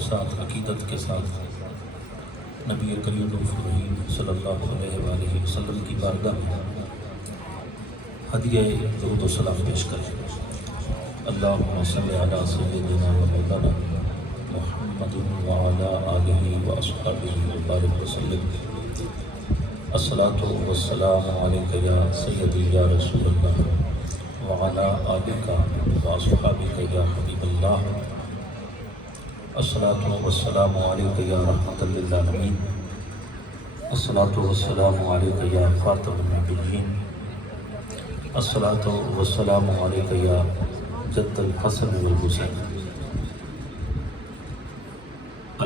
ساتھ عقیدت کے ساتھ نبی کریم الرحیم صلی اللہ علیہ وآلہ وسلم کی بارگاہ میں ہدیہ درود و سلام پیش کریں۔ اللہم صلی علی سیدنا و مولانا محمد وعلی آلہ و اصحابہ وبارک وسلم۔ الصلاۃ والسلام علیک یا سیدی یا رسول اللہ وعلی آلک و اصحابک یا حبیب اللہ۔ الصلاۃ والسلام علیک یا رحمۃ للعالمین۔ الصلاۃ والسلام علیک یا خاتم النبیین۔ الصلاۃ والسلام علیک یا جد الحسن والحسین۔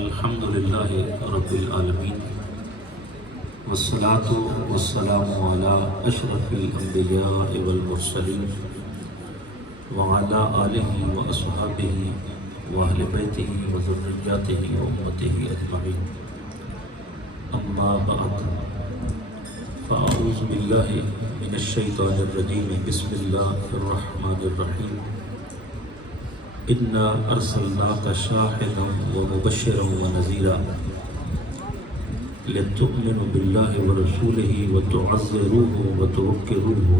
الحمد للہ رب العالمین، والصلاۃ والسلام علی اشرف الانبیاء والمرسلین وعلی آلہ و اصحابہ وأهل بيته وذرياته وأمته أجمعين، أما بعد، فأعوذ بالله من الشيطان الرجيم، بسم الله الرحمن الرحيم، إنا أرسلناك شاهدا ومبشرا ونذيرا لتؤمنوا بالله ورسوله وتعزروه وتوقروه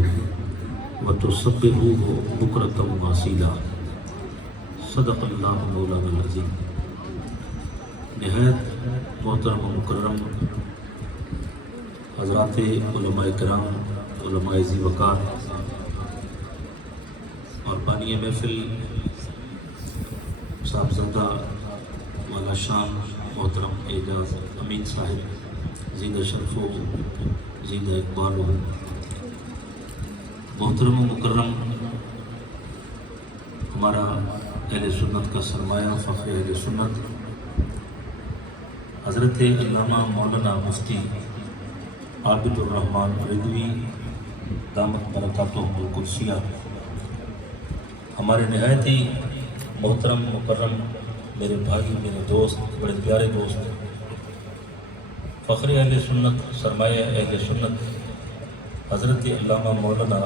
وتسبحوه بكرة وأصيلا۔ صدق اللہ مولانا العظیم۔ نہایت محترم و مکرم حضرات علماء کرام، علماء ذی وقار اور بانی محفل صاحبزادہ والا شان محترم اعجاز امین صاحب، زیدہ شرف و زیدہ اقبال ہو، محترم و مکرم ہمارا اہل سنت کا سرمایہ، فخر اہل سنت حضرت علامہ مولانا مفتی عابد الرحمن رضوی دامت برکاتہم القدسیہ، ہمارے نہایت ہی محترم مکرم میرے بھائی، میرے دوست، بڑے پیارے دوست، فخر اہل سنت، سرمایہ اہل سنت حضرت علامہ مولانا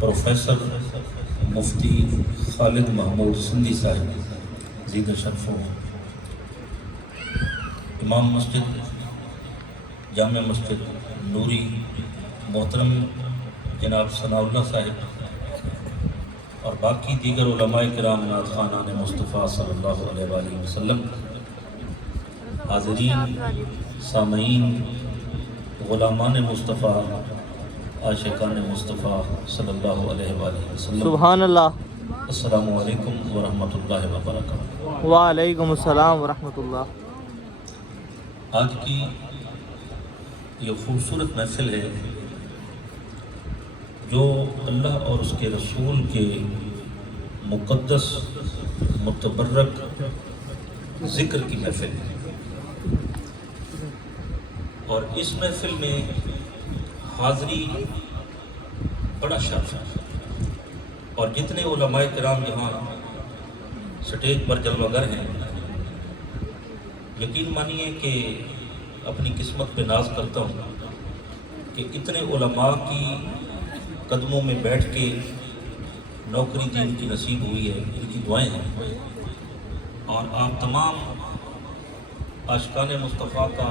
پروفیسر مفتی خالد محمود سندھی صاحب، زیدہ شرف و امام مسجد جامع مسجد نوری محترم جناب ثناء اللہ صاحب اور باقی دیگر علماء کرام، نعت خوانان مصطفیٰ صلی اللہ علیہ وآلہ وسلم، حاضرین، سامعین، غلامان مصطفیٰ، عاشقان مصطفیٰ صلی اللہ علیہ وآلہ وسلم، سبحان اللہ۔ السلام علیکم ورحمۃ اللہ وبرکاتہ۔ وعلیکم السلام ورحمۃ اللہ۔ آج کی یہ خوبصورت محفل ہے جو اللہ اور اس کے رسول کے مقدس متبرک ذکر کی محفل ہے، اور اس محفل میں حاضری بڑا شرف ہے، اور جتنے علماء کرام یہاں سٹیج پر جلوہ گر ہیں، یقین مانیے کہ اپنی قسمت پہ ناز کرتا ہوں کہ اتنے علماء کی قدموں میں بیٹھ کے نوکری دین کی نصیب ہوئی ہے، ان کی دعائیں ہیں، اور آپ تمام عاشقان مصطفیٰ کا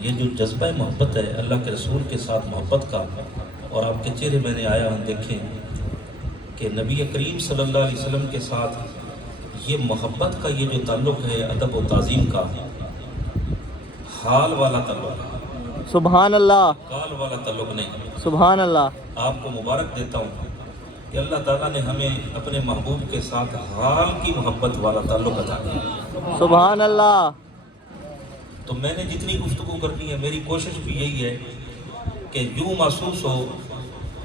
یہ جو جذبہ محبت ہے اللہ کے رسول کے ساتھ محبت کا، اور آپ کے چہرے میں نے آیا ہم دیکھیں کہ نبی کریم صلی اللہ علیہ وسلم کے ساتھ یہ محبت کا یہ جو تعلق ہے، ادب و تعظیم کا، حال والا تعلق ہے، سبحان اللہ، قال والا تعلق نہیں۔ سبحان اللہ۔ آپ کو مبارک دیتا ہوں کہ اللہ تعالیٰ نے ہمیں اپنے محبوب کے ساتھ حال کی محبت والا تعلق عطا کیا۔ سبحان اللہ۔ تو میں نے جتنی گفتگو کرنی ہے، میری کوشش بھی یہی ہے کہ یوں محسوس ہو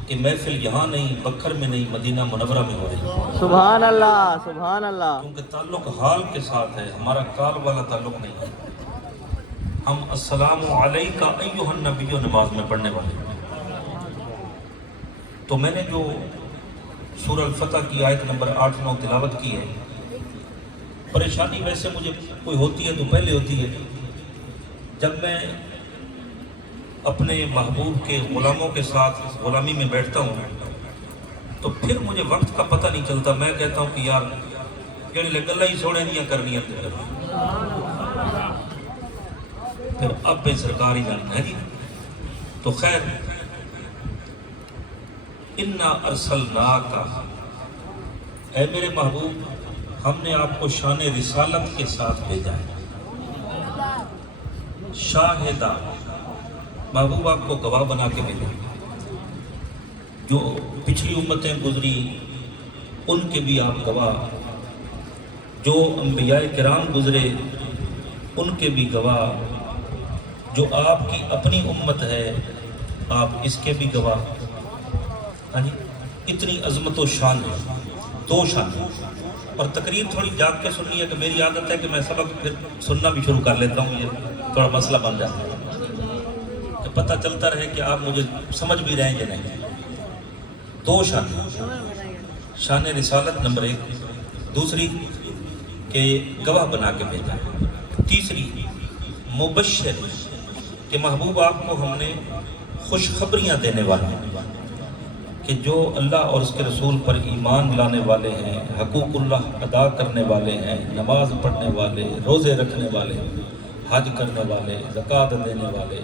کہ محفل یہاں نہیں، بکھر میں نہیں، مدینہ منورہ میں ہو رہی، سبحان اللہ، سبحان اللہ۔ کیونکہ تعلق حال کے ساتھ ہے، ہمارا کال والا تعلق نہیں ہے۔ ہم السلام علیکہ ایھا النبی نماز میں پڑھنے والے ہیں۔ تو میں نے جو سورہ الفتح کی آیت نمبر 8-9 تلاوت کی ہے، پریشانی ویسے مجھے کوئی ہوتی ہے تو پہلے ہوتی ہے جب میں اپنے محبوب کے غلاموں کے ساتھ غلامی میں بیٹھتا ہوں تو پھر مجھے وقت کا پتہ نہیں چلتا۔ میں کہتا ہوں کہ یار جڑے گلاں ہی سونے دیاں کرنیاں تے پھر اب پہ سرکار ہی جاننا ہے جی. تو خیر انا ارسلناک، اے میرے محبوب ہم نے آپ کو شان رسالت کے ساتھ بھیجا ہے. شاہدہ، محبوب آپ کو گواہ بنا کے بھیجا. جو پچھلی امتیں گزری ان کے بھی آپ گواہ، جو انبیاء کرام گزرے ان کے بھی گواہ، جو آپ کی اپنی امت ہے آپ اس کے بھی گواہ. ہاں جی، اتنی عظمت و شان ہے. دو شان ہے. اور تقریر تھوڑی جاگ کے سننی ہے کہ میری عادت ہے کہ میں سبق پھر سننا بھی شروع کر لیتا ہوں، یہ تھوڑا مسئلہ بن جاتا ہے کہ پتہ چلتا رہے کہ آپ مجھے سمجھ بھی رہے ہیں کہ نہیں. دو شان ہے. شان رسالت نمبر 1، دوسری کہ گواہ بنا کے بھیجا، تیسری مبشر کہ محبوب آپ کو ہم نے خوشخبریاں دینے والے ہیں کہ جو اللہ اور اس کے رسول پر ایمان لانے والے ہیں، حقوق اللہ ادا کرنے والے ہیں، نماز پڑھنے والے، روزے رکھنے والے، حج کرنے والے، زکوٰۃ دینے والے،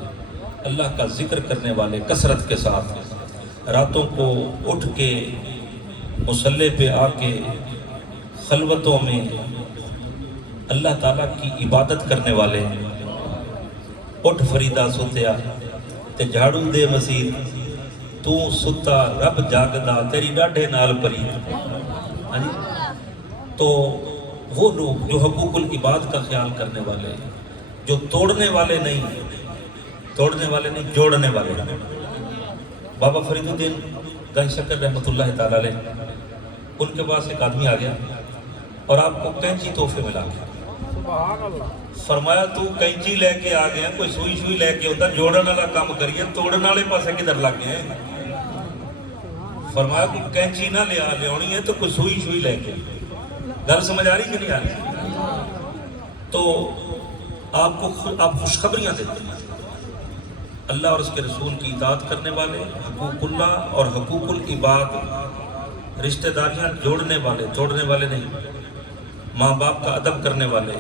اللہ کا ذکر کرنے والے کثرت کے ساتھ، راتوں کو اٹھ کے مصلی پہ آ کے خلوتوں میں اللہ تعالیٰ کی عبادت کرنے والے. اٹھ فریدا ستیا تے جھاڑو دے مسیح، تو ستا رب جاگدا تیری ڈاڈھے نال پری. ہاں جی، تو وہ لوگ جو حقوق العباد کا خیال کرنے والے، جو توڑنے والے نہیں، جوڑنے والے. بابا فرید الدین گنج شکر رحمۃ اللہ تعالی علیہ، ان کے پاس ایک آدمی آ گیا اور آپ کو کینچی تحفے میں لا گیا. فرمایا تو کینچی لے کے آ گیا، کوئی سوئی لے کے ہوتا، جوڑن والا کام کریے، توڑن والے پاسے کدھر لگ گئے. فرمایا کوئی کینچی نہ لے ہے تو کوئی سوئی لے کے. گل سمجھ آ رہی کہ نہیں آ رہی؟ تو آپ خوشخبریاں دیتے ہیں اللہ اور اس کے رسول کی اطاعت کرنے والے، حقوق اللہ اور حقوق العباد، رشتہ داریاں جوڑنے والے، توڑنے والے نہیں، ماں باپ کا ادب کرنے والے،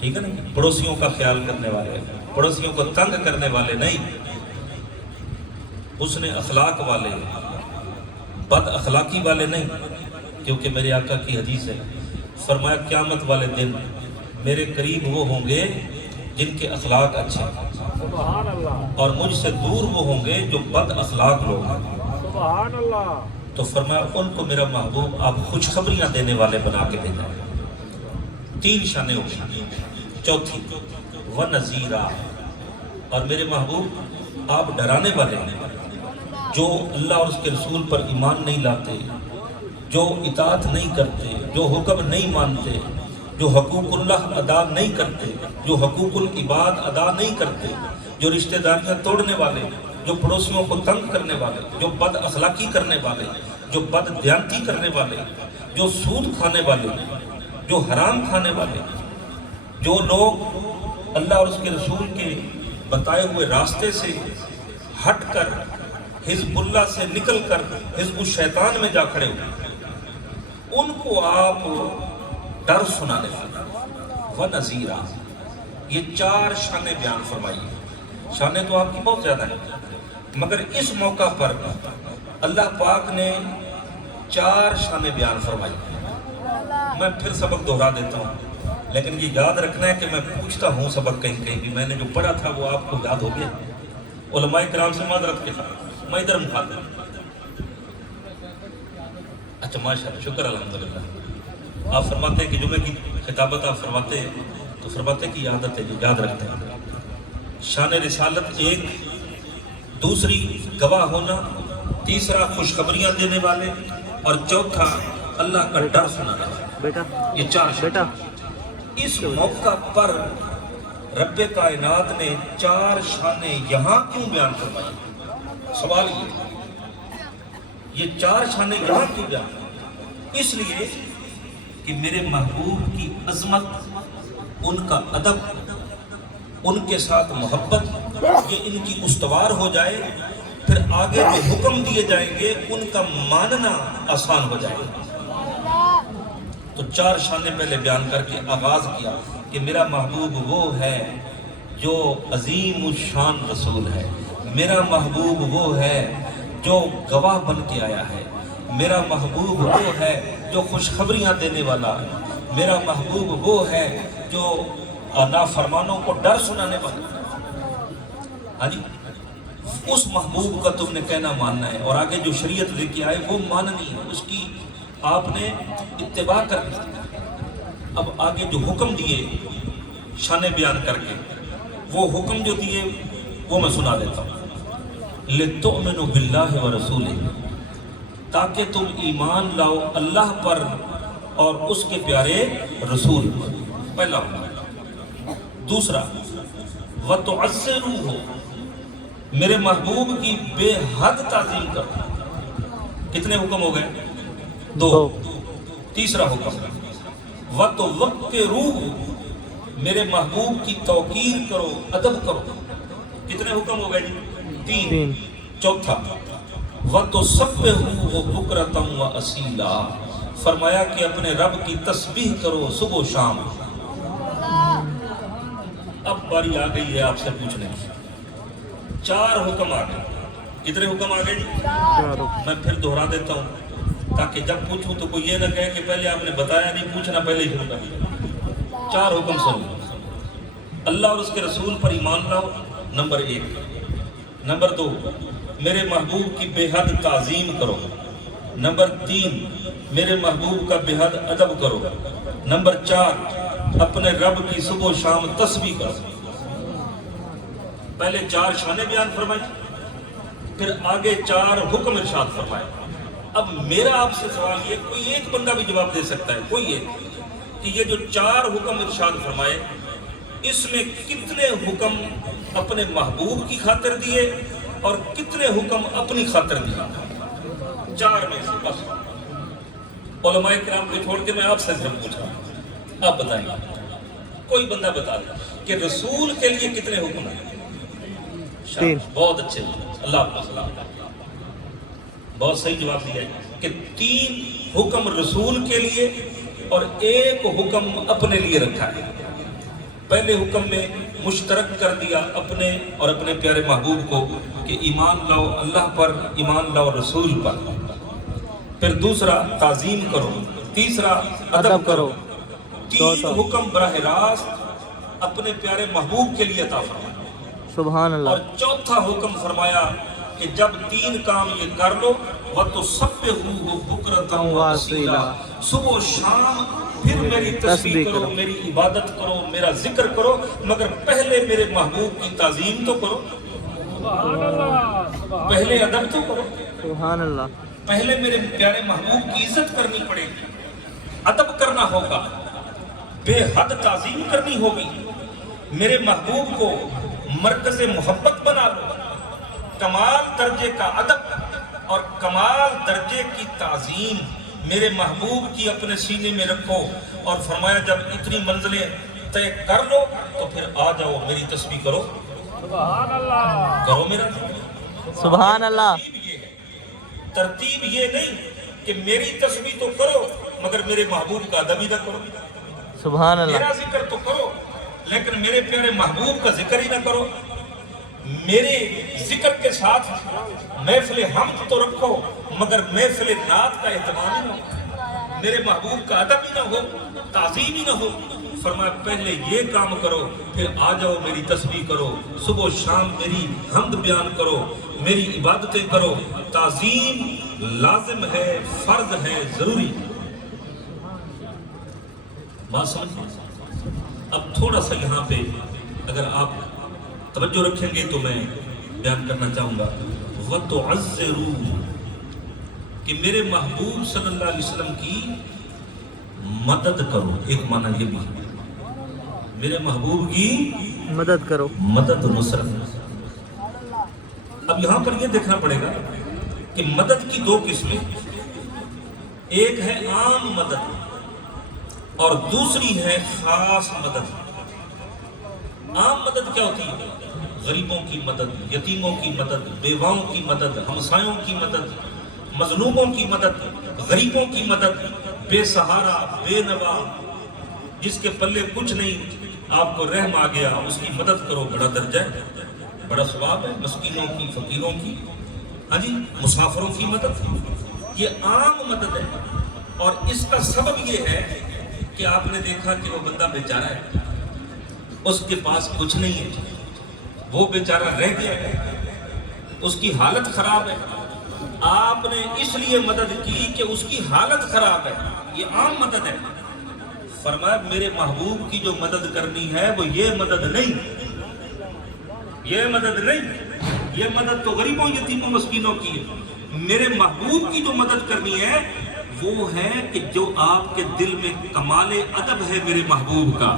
ٹھیک ہے نا، پڑوسیوں کا خیال کرنے والے، پڑوسیوں کو تنگ کرنے والے نہیں، حسن اخلاق والے، بد اخلاقی والے نہیں. کیونکہ میرے آقا کی حدیث ہے، فرمایا قیامت والے دن میرے قریب وہ ہوں گے جن کے اخلاق اچھے، اور مجھ سے دور وہ ہوں گے جو بد اخلاق لوگ ہیں. تو فرمایا ان کو میرا محبوب آپ خوشخبریاں دینے والے بنا کے دینا. 3 شانیں ہو گئی. چوتھی وَنَذِيرًا، اور میرے محبوب آپ ڈرانے والے ہیں جو اللہ اور اس کے رسول پر ایمان نہیں لاتے، جو اطاعت نہیں کرتے، جو حکم نہیں مانتے، جو حقوق اللہ ادا نہیں کرتے، جو حقوق العباد ادا نہیں کرتے، جو رشتہ داریاں توڑنے والے، جو پڑوسیوں کو تنگ کرنے والے، جو بد اخلاقی کرنے والے، جو بد دیانتی کرنے والے، جو سود کھانے والے، جو حرام کھانے والے، جو لوگ اللہ اور اس کے رسول کے بتائے ہوئے راستے سے ہٹ کر حزب اللہ سے نکل کر حزب الشیطان میں جا کھڑے ہوئے، ان کو آپ ڈر سنانے والے. وَنَذِيرًا، یہ 4 شانیں بیان فرمائی ہیں. شانیں تو آپ کی بہت زیادہ ہیں، مگر اس موقع پر اللہ پاک نے 4 شانیں بیان فرمائی. میں پھر سبق دہرا دیتا ہوں، لیکن یہ یاد رکھنا ہے کہ میں پوچھتا ہوں سبق کہیں بھی میں نے جو پڑھا تھا وہ آپ کو یاد ہو گیا. علماء کرام سے معذرت کے ساتھ میں ادھر مخاطب. اچھا ماشاءاللہ، شکر الحمدللہ. آپ فرماتے ہیں کہ جمعے کی خطابت آپ فرماتے ہیں تو فرماتے ہیں کہ عادت ہے جو یاد رکھتے ہیں. شان رسالت 1، دوسری گواہ ہونا، تیسرا خوشخبریاں دینے والے، اور چوتھا اللہ کا ڈر سنانا. یہ 4 شان. اس موقع پر رب کائنات نے 4 شانیں یہاں کیوں بیان فرمائی؟ سوال یہ 4 شانیں یہاں کیوں بیان فرمائی؟ اس لیے کہ میرے محبوب کی عظمت، ان کا ادب، ان کے ساتھ محبت، یہ ان کی استوار ہو جائے، پھر آگے جو حکم دیے جائیں گے ان کا ماننا آسان ہو جائے گا. تو 4 شانے پہلے بیان کر کے آغاز کیا کہ میرا محبوب وہ ہے جو عظیم الشان رسول ہے، میرا محبوب وہ ہے جو گواہ بن کے آیا ہے، میرا محبوب وہ ہے جو خوشخبریاں دینے والا ہے، میرا محبوب وہ ہے جو نافرمانوں کو ڈر سنانے والا ہے۔ ہاں جی، اس محبوب کا تم نے کہنا ماننا ہے، اور آگے جو شریعت لے کے آئے وہ ماننی ہے، اس کی آپ نے اتباع کرنی ہے۔ اب آگے جو حکم دیے شانے بیان کر کے، وہ حکم جو دیے وہ میں سنا دیتا ہوں۔ لِتُؤْمِنُوا بِاللَّهِ وَرَسُولِهِ، تاکہ تم ایمان لاؤ اللہ پر اور اس کے پیارے رسول پر، پہلا۔ دوسرا، وَتُعَزِّرُوهُ، میرے محبوب کی بے حد تعظیم کرو۔ کتنے حکم ہو گئے؟ 2۔ تیسرا حکم، وَتُوَقِّرُوهُ، میرے محبوب کی توقیر کرو، ادب کرو۔ کتنے حکم ہو گئے جی؟ 3۔ چوتھا، وَتُسَبِّحُوهُ بُكْرَةً وَأَصِيلًا، فرمایا کہ اپنے رب کی تسبیح کرو صبح و شام۔ اب باری آ گئی ہے آپ سے پوچھنے کی، 4 حکم آ گئے۔ کتنے حکم آ گئے جی؟ میں پھر دہرا دیتا ہوں تاکہ جب پوچھوں تو کوئی یہ نہ کہے کہ پہلے آپ نے بتایا نہیں، پوچھنا پہلے ہی شروع کر دیا۔ 4 حکم سنو۔ اللہ اور اس کے رسول پر ایمان لاؤ، نمبر 1۔ نمبر 2، میرے محبوب کی بے حد تعظیم کرو۔ نمبر 3، میرے محبوب کا بے حد ادب کرو۔ نمبر 4، اپنے رب کی صبح و شام تسبیح کرو۔ پہلے 4 شانے بیان فرمائے، پھر آگے 4 حکم ارشاد فرمائے۔ اب میرا آپ سے سوال یہ، کوئی ایک بندہ بھی جواب دے سکتا ہے، کوئی ایک، کہ یہ جو 4 حکم ارشاد فرمائے، اس میں کتنے حکم اپنے محبوب کی خاطر دیے اور کتنے حکم اپنی خاطر دیے؟ 4 میں سے بس۔ علماء کرام کو چھوڑ کے میں آپ سے صرف پوچھ رہا ہوں، آپ بتائیں گے، کوئی بندہ بتا دے کہ رسول کے لیے کتنے حکم ہیں؟ 3۔ بہت اچھے، اللہ آپ کو سلام، بہت صحیح جواب دیا ہے کہ 3 حکم رسول کے لیے اور 1 حکم اپنے لیے رکھا ہے۔ پہلے حکم میں مشترک کر دیا اپنے اور اپنے پیارے محبوب کو کہ ایمان لاؤ اللہ پر، ایمان لاؤ رسول پر۔ پھر دوسرا، تعظیم کرو۔ تیسرا، ادب کرو۔ 3 حکم براہ راست اپنے پیارے محبوب کے لیے عطا فرمایا۔ سبحان اور اللہ۔ چوتھا حکم فرمایا کہ جب 3 کام یہ کر لو، وَتُسَبِّحُوهُ بُكْرَةً وَأَصِيلًا، صبح و شام پھر میری تسبیح کرو، میری عبادت کرو، میرا ذکر کرو، مگر پہلے میرے محبوب کی تعظیم تو کرو، پہلے ادب تو کرو، سبحان اللہ۔ پہلے میرے پیارے محبوب کی عزت کرنی پڑے گی، ادب کرنا ہوگا، بے حد تعظیم کرنی ہوگی، میرے محبوب کو مرکز محبت بنا لو، کمال درجے کا ادب اور کمال درجے کی تعظیم میرے محبوب کی اپنے سینے میں رکھو، اور فرمایا جب اتنی منزلیں طے کر لو تو پھر آ جاؤ میری تسبیح کرو، سبحان اللہ کرو میرا، سبحان اللہ۔ ترتیب یہ نہیں کہ میری تسبیح تو کرو مگر میرے محبوب کا ادب ہی نہ کرو، سبحان اللہ۔ میرا ذکر تو کرو لیکن میرے پیارے محبوب کا ذکر ہی نہ کرو، میرے ذکر کے ساتھ محفل حمد تو رکھو مگر محفل نعت کا اہتمام ہی نہ ہو، میرے محبوب کا ادب ہی نہ ہو، تعظیم ہی نہ ہو۔ فرمایا پہلے یہ کام کرو پھر آ جاؤ میری تسبیح کرو، صبح و شام میری حمد بیان کرو، میری عبادتیں کرو، تعظیم لازم ہے، فرض ہے، ضروری۔ بات سمجھیں؟ اب تھوڑا سا یہاں پہ اگر آپ توجہ رکھیں گے تو میں بیان کرنا چاہوں گا، وَتُعَزِّرُوا، کہ میرے محبوب صلی اللہ علیہ وسلم کی مدد کرو، ایک معنی یہ بھی، میرے محبوب کی مدد کرو، مدد نصرت۔ اب یہاں پر یہ دیکھنا پڑے گا کہ مدد کی 2 قسمیں، ایک ہے عام مدد اور دوسری ہے خاص مدد۔ عام مدد کیا ہوتی ہے؟ غریبوں کی مدد، یتیموں کی مدد، بیواؤں کی مدد، ہمسایوں کی مدد، مظلوموں کی مدد، غریبوں کی مدد، بے سہارا بے نوا جس کے پلے کچھ نہیں آپ کو رحم آ گیا اس کی مدد کرو، بڑا درجہ ہے، بڑا ثواب ہے۔ مسکینوں کی، فقیروں کی، ہاں جی، مسافروں کی مدد یہ عام مدد ہے۔ اور اس کا سبب یہ ہے کہ آپ نے دیکھا کہ وہ بندہ بیچارہ ہے، اس کے پاس کچھ نہیں ہے، وہ بیچارہ رہ گیا ہے، اس کی حالت خراب ہے، آپ نے اس لیے مدد کی کہ اس کی حالت خراب ہے، یہ عام مدد ہے۔ فرمایا میرے محبوب کی جو مدد کرنی ہے وہ یہ مدد نہیں، یہ مدد نہیں، یہ مدد تو غریبوں، یتیموں، مسکینوں کی ہے۔ میرے محبوب کی جو مدد کرنی ہے وہ ہے کہ جو آپ کے دل میں کمال ادب ہے میرے محبوب کا،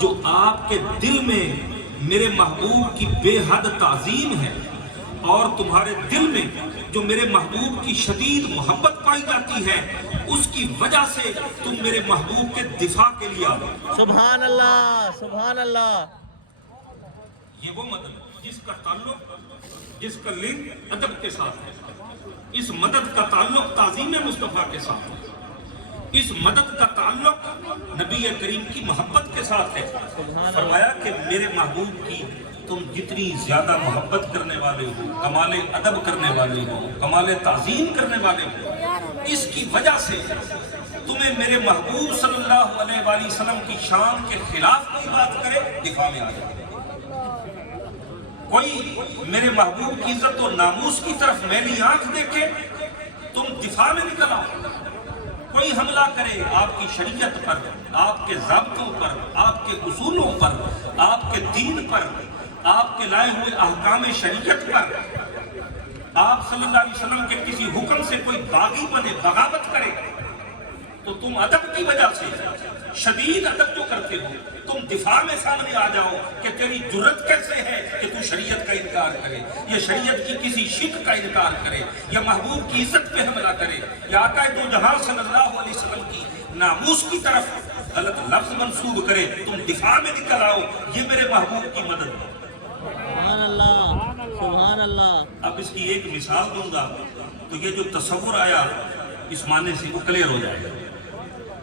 جو آپ کے دل میں میرے محبوب کی بے حد تعظیم ہے، اور تمہارے دل میں جو میرے محبوب کی شدید محبت پائی جاتی ہے، اس کی وجہ سے تم میرے محبوب کے دفاع کے لیے آؤ۔ سبحان اللہ، سبحان اللہ۔ یہ وہ مدد جس کا تعلق، جس کا لنک ادب کے ساتھ ہے، اس مدد کا تعلق تعظیم مصطفیٰ کے ساتھ ہے، اس مدد کا تعلق نبی کریم کی محبت کے ساتھ ہے۔ فرمایا کہ میرے محبوب کی تم جتنی زیادہ محبت کرنے والے ہو، کمال ادب کرنے والے ہو، کمال تعظیم کرنے والے ہو، اس کی وجہ سے تمہیں میرے محبوب صلی اللہ علیہ وآلہ وسلم کی شان کے خلاف کوئی بات کرے، دفاع میں آ جائے۔ کوئی میرے محبوب کی عزت و ناموس کی طرف میلی آنکھ دیکھے، تم دفاع میں نکل آؤ۔ کوئی حملہ کرے آپ کی شریعت پر، آپ کے ضابطوں پر، آپ کے اصولوں پر، آپ کے دین پر، آپ کے لائے ہوئے احکام شریعت پر، آپ صلی اللہ علیہ وسلم کے کسی حکم سے کوئی باغی بنے، بغاوت کرے، تو تم ادب کی وجہ سے، شدید ادب جو کرتے ہو، تم دفاع میں سامنے آ جاؤ کہ تیری جرت کیسے ہے کہ تو شریعت کا انکار کرے، یا شریعت کی کسی شک کا انکار کرے، یا محبوب کی عزت پہ حملہ کرے، یا آقا دو جہاں صلی اللہ علیہ وسلم کی ناموس کی طرف غلط لفظ منسوب کرے، تم دفاع میں نکل آؤ۔ یہ میرے محبوب کی مدد ہے۔ سبحان اللہ، سبحان اللہ۔ اب اس کی ایک مثال دوں گا تو یہ جو تصور آیا اس معنی سے وہ کلیئر ہو جائے گا۔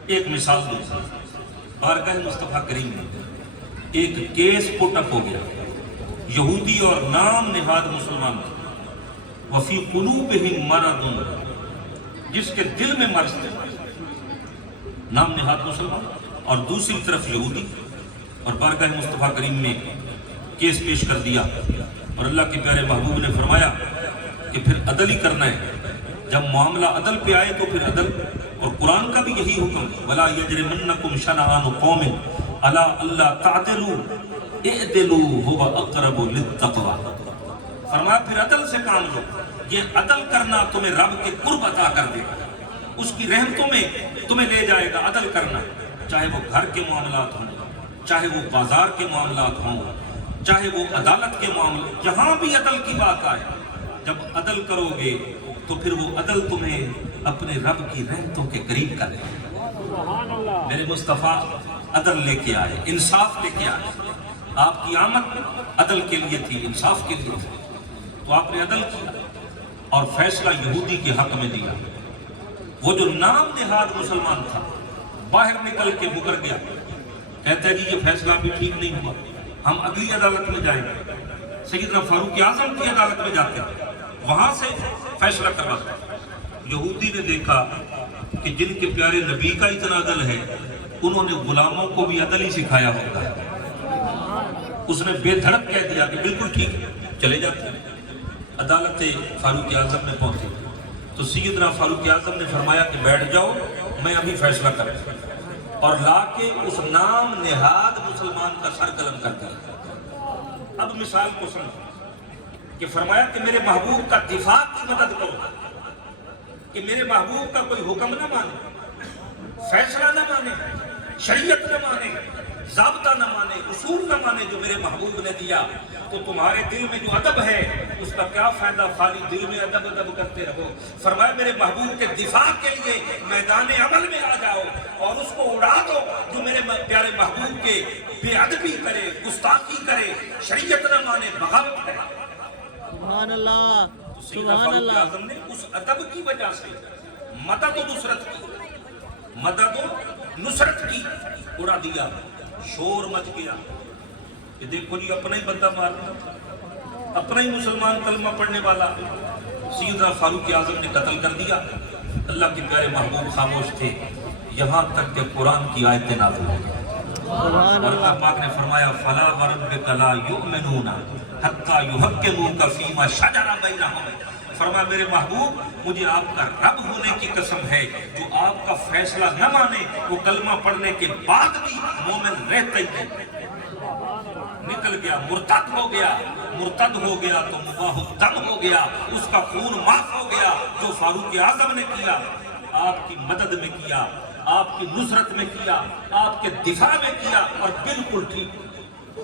ایک مثال دوں گا، بارگاہ مصطفیٰ کریم میں ایک کیس پٹ اپ ہو گیا، یہودی اور نام نہاد مسلمان تھے، وفی قلوبہم مرض، جس کے دل میں مرض تھے، نام نہاد مسلمان اور دوسری طرف یہودی، اور بارگاہ مصطفیٰ کریم میں کیس پیش کر دیا، اور اللہ کے پیارے محبوب نے فرمایا کہ پھر عدل ہی کرنا ہے، جب معاملہ عدل پہ آئے تو پھر عدل، اور قرآن کا بھی یہی حکم ہے، وَلَا يَجْرِمَنَّكُمْ شَنَآنُ قَوْمٍ عَلَىٰ أَلَّا تَعْدِلُوا اعْدِلُوا هُوَ أَقْرَبُ لِلتَّقْوَىٰ۔ فرمایا پھر عدل سے کام لو، یہ عدل کرنا تمہیں رب کے قرب عطا کر دے گا، اس کی رحمتوں میں تمہیں لے جائے گا عدل کرنا، چاہے وہ گھر کے معاملات ہوں، چاہے وہ بازار کے معاملات ہوں، چاہے وہ عدالت کے معاملات، جہاں بھی عدل کی بات آئے، جب عدل کرو گے تو پھر وہ عدل تمہیں اپنے رب کی رحمتوں کے قریب کرے گا۔ میرے مصطفیٰ عدل لے کے آئے، انصاف لے کے آئے، آپ کی آمد عدل کے لیے تھی، انصاف کے لیے تھی، تو آپ نے عدل کیا اور فیصلہ یہودی کے حق میں دیا۔ وہ جو نام نہاد مسلمان تھا باہر نکل کے مکر گیا، کہتا ہے جی یہ فیصلہ بھی ٹھیک نہیں ہوا، ہم اگلی عدالت میں جائیں گے، سیدنا فاروق اعظم کی عدالت میں جاتے ہیں، وہاں سے فیصلہ کرواتے ہیں۔ یہودی نے دیکھا کہ جن کے پیارے نبی کا اتنا عدل ہے، انہوں نے غلاموں کو بھی عدل ہی سکھایا ہوتا ہے، اس نے بے دھڑک کہہ دیا کہ بالکل ٹھیک ہے، چلے جاتے ہیں۔ عدالت فاروق اعظم میں پہنچے تو سیدنا فاروق اعظم نے فرمایا کہ بیٹھ جاؤ، میں ابھی فیصلہ کروں، اور لا کے اس نام نہاد مسلمان کا سر قلم کر دیا۔ اب مثال کو سمجھو کہ فرمایا کہ میرے محبوب کا دفاع کی مدد کرو، کہ میرے محبوب کا کوئی حکم نہ مانے، فیصلہ نہ مانے، شریعت نہ مانے، ضابطہ نہ مانے، اصول نہ مانے جو میرے محبوب نے دیا، تو تمہارے دل میں جو ادب ہے اس کا کیا فائدہ، خالی دل میں ادب ادب کرتے رہو۔ فرمایا میرے محبوب کے دفاع کے لیے میدان عمل میں آ جاؤ اور اس کو اڑا دو جو میرے پیارے محبوب کے بے ادبی کرے، گستاخی کرے، شریعت نہ مانے، بغاوت کرے۔ سبحان اللہ، سیدنا سبحان فاروق اللہ۔ اعظم نے اس ادب کی وجہ سے مدد و نصرت کی، مدد و نصرت کی اڑا دیا، شور مچ گیا کہ دیکھو جی اپنا ہی بندہ مارنا، اپنا ہی مسلمان کلمہ پڑھنے والا سیدنا فاروق اعظم نے قتل کر دیا۔ اللہ کے پیارے محبوب خاموش تھے یہاں تک کہ قرآن کی آیتیں نازل ہوئی سبحان اور اللہ اللہ پاک نے فرمایا فَلَا وَرَبِّكَ لَا يُؤْمِنُونَ حَتَّى يُحَكِّمُوكَ فِي مَا شَجَرَ بَيْنَهُمْ۔ فرمایا میرے محبوب مجھے آپ کا رب ہونے کی قسم ہے، جو آپ کا فیصلہ نہ مانے وہ کلمہ پڑھنے کے بعد بھی مومن رہتا ہی نہیں، نکل گیا، مرتد ہو گیا، مرتد ہو گیا تو مباح الدم ہو گیا، اس کا خون معاف ہو گیا۔ جو فاروق اعظم نے کیا آپ کی مدد میں کیا، آپ کی نصرت میں کیا، آپ کے دفاع میں کیا، اور بالکل ٹھیک۔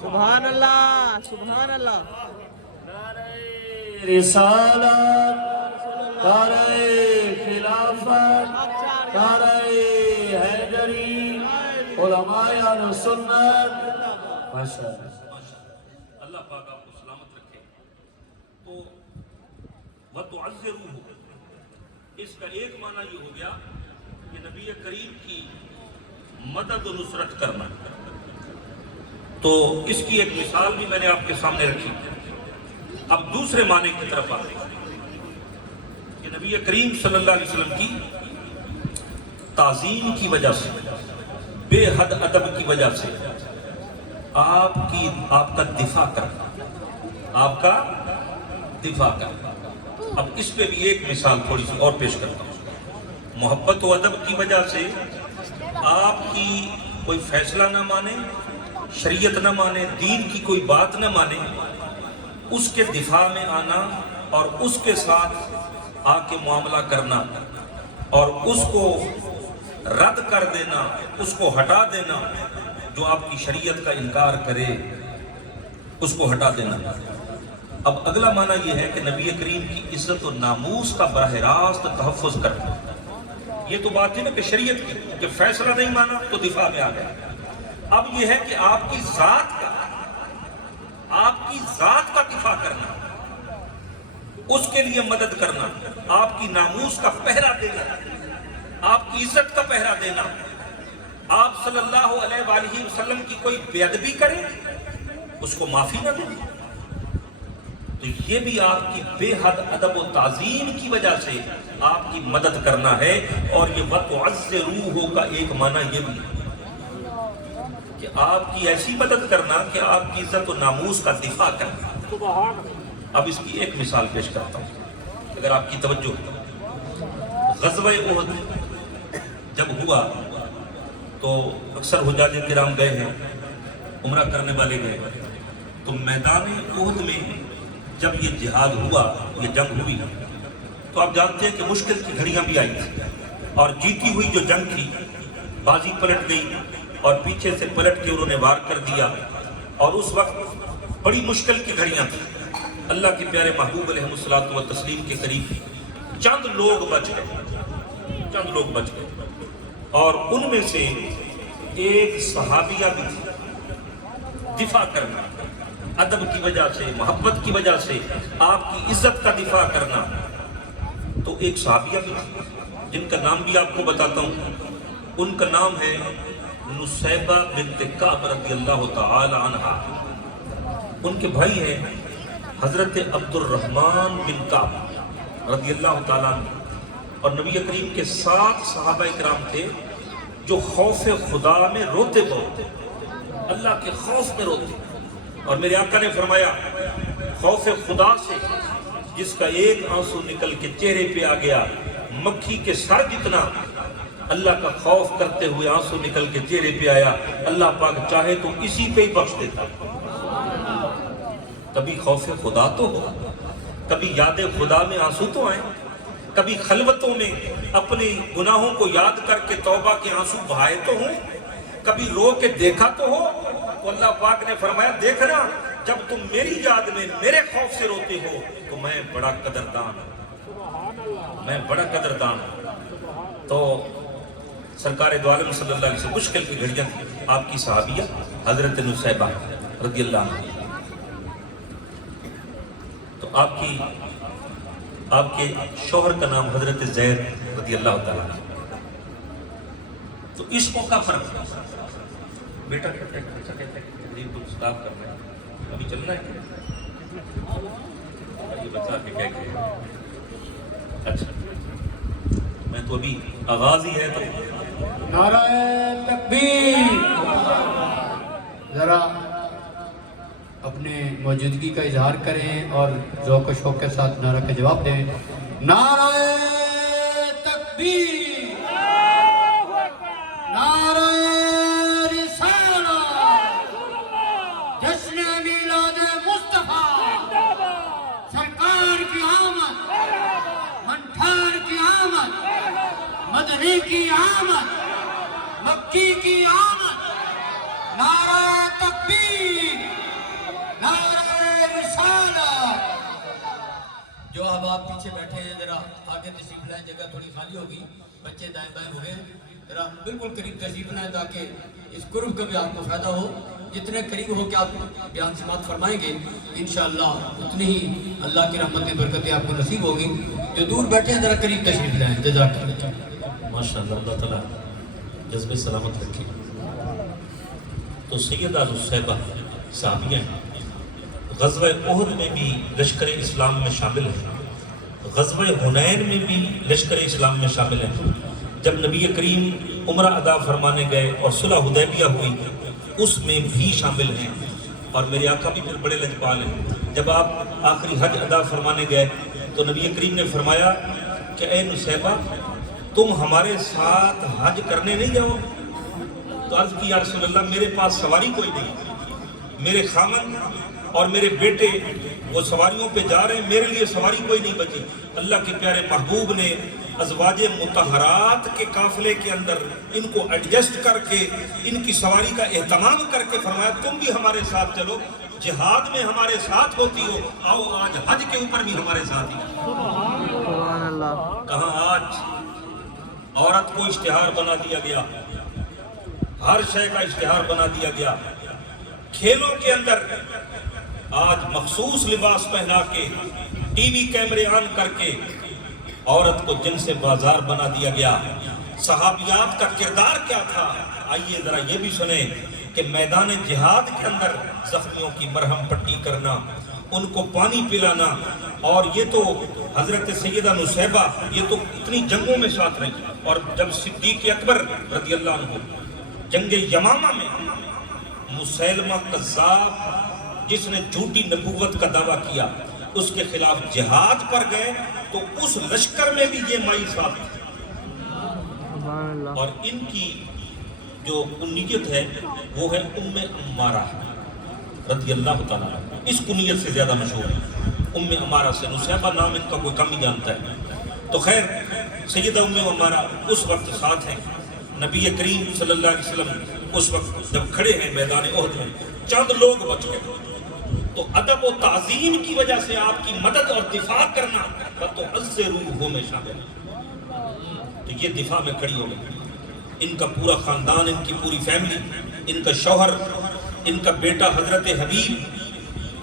سبحان اللہ سبحان اللہ رسالت، نعرہ خلافت، نعرہ حیدری، علماء اہل سنت، ماشاءاللہ۔ اللہ پاک آپ کو سلامت رکھے۔ تو وَتُعَزِّرُوهُ، اس کا ایک معنی یہ ہو گیا کہ نبی کریم کی مدد و نصرت کرنا۔ تو اس کی ایک مثال بھی میں نے آپ کے سامنے رکھی۔ اب دوسرے معنی کی طرف آتے ہیں کہ نبی کریم صلی اللہ علیہ وسلم کی تعظیم کی وجہ سے، بے حد ادب کی وجہ سے آپ کا دفاع کرنا، آپ کا دفاع کرنا۔ اب اس پہ بھی ایک مثال تھوڑی سی اور پیش کرتا ہوں۔ محبت و ادب کی وجہ سے آپ کی کوئی فیصلہ نہ مانے، شریعت نہ مانے، دین کی کوئی بات نہ مانے، اس کے دفاع میں آنا اور اس کے ساتھ آ کے معاملہ کرنا اور اس کو رد کر دینا، اس کو ہٹا دینا، جو آپ کی شریعت کا انکار کرے اس کو ہٹا دینا۔ اب اگلا معنی یہ ہے کہ نبی کریم کی عزت و ناموس کا براہ راست تحفظ کرنا۔ یہ تو بات ہے نا کہ شریعت کی، کہ فیصلہ نہیں مانا تو دفاع میں آ گیا۔ اب یہ ہے کہ آپ کی ذات کا دفاع کرنا، اس کے لیے مدد کرنا، آپ کی ناموس کا پہرا دینا، آپ کی عزت کا پہرا دینا۔ آپ صلی اللہ علیہ وآلہ وسلم کی کوئی بے ادبی کرے اس کو معافی نہ دے، تو یہ بھی آپ کی بے حد ادب و تعظیم کی وجہ سے آپ کی مدد کرنا ہے۔ اور یہ وَتُعَزِّرُوهُ کا ایک معنی یہ بھی ہے کہ آپ کی ایسی مدد کرنا کہ آپ کی عزت و ناموس کا دفاع کرنا۔ اب اس کی ایک مثال پیش کرتا ہوں اگر آپ کی توجہ ہو۔ غزوہ احد جب ہوا تو اکثر حجاج کرام گئے ہیں، عمرہ کرنے والے گئے، تو میدان احد میں جب یہ جہاد ہوا، یہ جنگ ہوئی، تو آپ جانتے ہیں کہ مشکل کی گھڑیاں بھی آئی تھی، اور جیتی ہوئی جو جنگ تھی بازی پلٹ گئی اور پیچھے سے پلٹ کے انہوں نے وار کر دیا، اور اس وقت بڑی مشکل کی گھڑیاں تھیں۔ اللہ کے پیارے محبوب علیہ الصلوۃ والتسلیم کے قریب چند لوگ بچ گئے، اور ان میں سے ایک صحابیہ بھی تھی۔ دفاع کرنا، ادب کی وجہ سے، محبت کی وجہ سے آپ کی عزت کا دفاع کرنا۔ تو ایک صحابیہ بھی تھی جن کا نام بھی آپ کو بتاتا ہوں، ان کا نام ہے نصیبہ بنت کعب رضی اللہ تعالی عنہا۔ ان کے بھائی ہیں حضرت عبد الرحمن بن کعب رضی اللہ تعالیٰ عنہ، اور نبی کریم کے 7 صحابہ اکرام تھے جو خوف خدا میں روتے بہت، اللہ کے خوف میں روتے۔ اور میرے آقا نے فرمایا خوف خدا سے جس کا ایک آنسو نکل کے چہرے پہ آ گیا، مکھی کے سر جتنا اللہ کا خوف کرتے ہوئے آنسو نکل کے چہرے پہ آیا، اللہ پاک چاہے تو اسی پہ ہی بخش دیتا۔ کبھی خوف خدا تو ہو، کبھی یاد خدا میں آنسو تو آئیں، کبھی خلوتوں میں اپنے گناہوں کو یاد کر کے توبہ کے آنسو بہائے تو ہوں، کبھی رو کے دیکھا تو ہو۔ تو اللہ پاک نے فرمایا دیکھنا جب تم میری یاد میں میرے خوف سے روتے ہو تو میں بڑا قدردان ہوں، میں بڑا قدردان ہوں۔ تو سرکار دو عالم صلی اللہ علیہ وسلم مشکل کی گھڑیاں تھی، آپ کی صحابیہ حضرت نصیبہ رضی اللہ عنہ، تو آپ کے شوہر کا نام حضرت زید رضی اللہ تعالیٰ عنہ۔ تو عشقوں کا فرق ہے. بیٹا کہتا ہے اچھا کہتا ہے کہ تقریر کو اسٹاپ کرنا ہے, ابھی چلنا ہے کیا؟ یہ بتا کے کیا کہ اچھا میں تو ابھی آغاز ہی ہے تو نعرہ تکبیر. ذرا اپنے موجودگی کا اظہار کریں اور ذوق و شوق کے ساتھ نعرہ کا جواب دیں. نعرہ تکبیر, نعرہ رسالت, جشن میلاد مصطفیٰ, سرکار کی آمد, منٹھار کی آمد, مدنی کی آمد, مکی کی آمد. نعرہ تکبیر, نعرہ رسالت. جو احباب پیچھے بیٹھے ہیں ذرا آگے تشریف لائیں, جگہ تھوڑی خالی ہوگی, بچے دائیں بائیں ہو گئے, ذرا بالکل قریب تشریف لائیں تاکہ اس قرب کا بھی آپ کو فائدہ ہو. جتنے قریب ہو کہ آپ بیان سماعت فرمائیں گے انشاءاللہ اتنی ہی اللہ کی رحمتیں برکتیں آپ کو نصیب ہوگی. جو دور بیٹھے ہیں ذرا قریب تشریف لائیں. جزاک اللہ. ماشاءاللہ, اللہ تعالیٰ جذبے سلامت رکھے. تو سیدہ نصیبہ صحابیہ ہیں, غزوہ احد میں بھی لشکر اسلام میں شامل ہیں, غزوہ حنین میں بھی لشکر اسلام میں شامل ہیں. جب نبی کریم عمرہ ادا فرمانے گئے اور صلح حدیبیہ ہوئی اس میں بھی شامل ہیں. اور میرے آقا بھی پھر بڑے لجپال ہیں. جب آپ آخری حج ادا فرمانے گئے تو نبی کریم نے فرمایا کہ اے نصیبہ تم ہمارے ساتھ حج کرنے نہیں جاؤ؟ تو عرض کی یا رسول اللہ میرے پاس سواری کوئی نہیں, میرے خامن اور میرے بیٹے وہ سواریوں پہ جا رہے ہیں, میرے لیے سواری کوئی نہیں بچی. اللہ کے پیارے محبوب نے ازواج مطہرات کے قافلے کے اندر ان کو ایڈجسٹ کر کے ان کی سواری کا اہتمام کر کے فرمایا تم بھی ہمارے ساتھ چلو, جہاد میں ہمارے ساتھ ہوتی ہو, آؤ آج حج کے اوپر بھی ہمارے ساتھ ہی. سبحان اللہ. کہاں آج عورت کو اشتہار بنا دیا گیا, ہر شے کا اشتہار بنا دیا گیا. کھیلوں کے اندر آج مخصوص لباس پہنا کے ٹی وی کیمرے آن کر کے عورت کو جن سے بازار بنا دیا گیا. صحابیات کا کردار کیا تھا آئیے ذرا یہ بھی سنیں کہ میدان جہاد کے اندر زخمیوں کی مرہم پٹی کرنا, ان کو پانی پلانا. اور یہ تو حضرت سیدہ نصیبہ یہ تو اتنی جنگوں میں ساتھ رہی, اور جب صدیق اکبر رضی اللہ عنہ جنگ یمامہ میں مسیلمہ کذاب جس نے جھوٹی نبوت کا دعویٰ کیا اس کے خلاف جہاد پر گئے تو اس لشکر میں بھی یہ مائی ساتھ تھی. سبحان اللہ. اور ان کی جو کنیت ہے وہ ہے ام عمارہ رضی اللہ تعالیٰ عنہ. اس کنیت سے زیادہ مشہور ہے ام عمارہ سے. نصیبہ نام ان کا کوئی کم ہی جانتا ہے. تو خیر سیدہ ام عمارہ اس وقت ساتھ ہیں. نبی کریم صلی اللہ علیہ وسلم اس وقت جب کھڑے ہیں میدان احد میں چند لوگ بچ گئے, تو ادب و تعظیم کی وجہ سے آپ کی مدد اور دفاع کرنا فَتُعَزِّرُوهُ میں شامل ہے. تو یہ دفاع میں کھڑی ہو گئی. ان کا پورا خاندان, ان کی پوری فیملی, ان کا شوہر, ان کا بیٹا حضرت حبیب,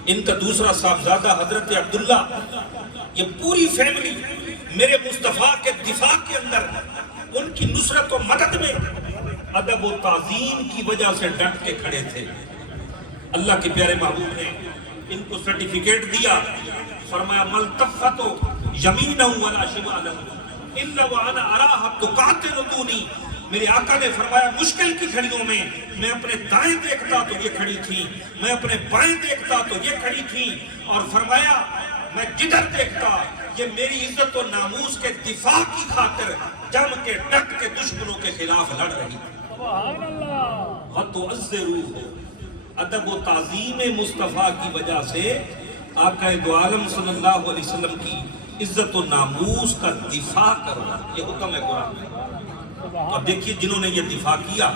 ان کا دوسرا صاحبزادہ حضرت عبداللہ, یہ پوری فیملی میرے مصطفیٰ کے دفاع کے اندر ان کی نصرت و مدد میں ادب و تعظیم کی وجہ سے ڈٹ کے کھڑے تھے. اللہ کے پیارے محبوب نے ان کو سرٹیفکیٹ دیا, فرمایا ملتفتو یمینہ ولا شمالہ الا وانا اراها تقاتل دونی. میرے آقا نے فرمایا مشکل کی گھڑیوں میں میں اپنے دائیں دیکھتا تو یہ کھڑی تھی, میں اپنے بائیں دیکھتا تو یہ کھڑی تھی, اور فرمایا میں جدھر دیکھتا یہ میری عزت و ناموس کے دفاع کی خاطر جم کے ڈٹ کے دشمنوں کے خلاف لڑ رہی. وَتُعَزِّرُوهُ ادب و تعظیم مصطفیٰ کی وجہ سے آقا دو عالم صلی اللہ علیہ وسلم کی عزت و ناموس کا دفاع کرنا یہ حکم ہے قرآن میں. اور دیکھیے جنہوں نے یہ دفاع کیا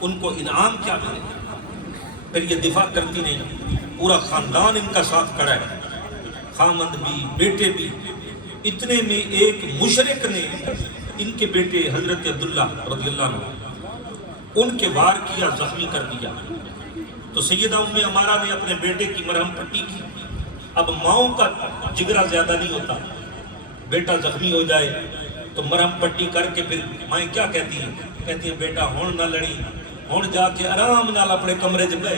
ان کو انعام کیا ملے. پھر یہ دفاع کرتی نہیں, پورا خاندان ان کا ساتھ کھڑا ہے, خامند بھی بیٹے بھی. اتنے میں ایک مشرک نے ان کے بیٹے حضرت عبداللہ رضی اللہ عنہ ان کے وار کیا, زخمی کر دیا. تو سیدہ ام عمارہ نے اپنے بیٹے کی مرہم پٹی کی. اب ماؤں کا جگرہ زیادہ نہیں ہوتا, بیٹا زخمی ہو جائے تو مرہم پٹی کر کے پھر مائیں کیا کہتی ہیں کہتی ہے بیٹا ہون نہ لڑی، ہون جا کے آرام نال اپنے کمرے چ بہ۔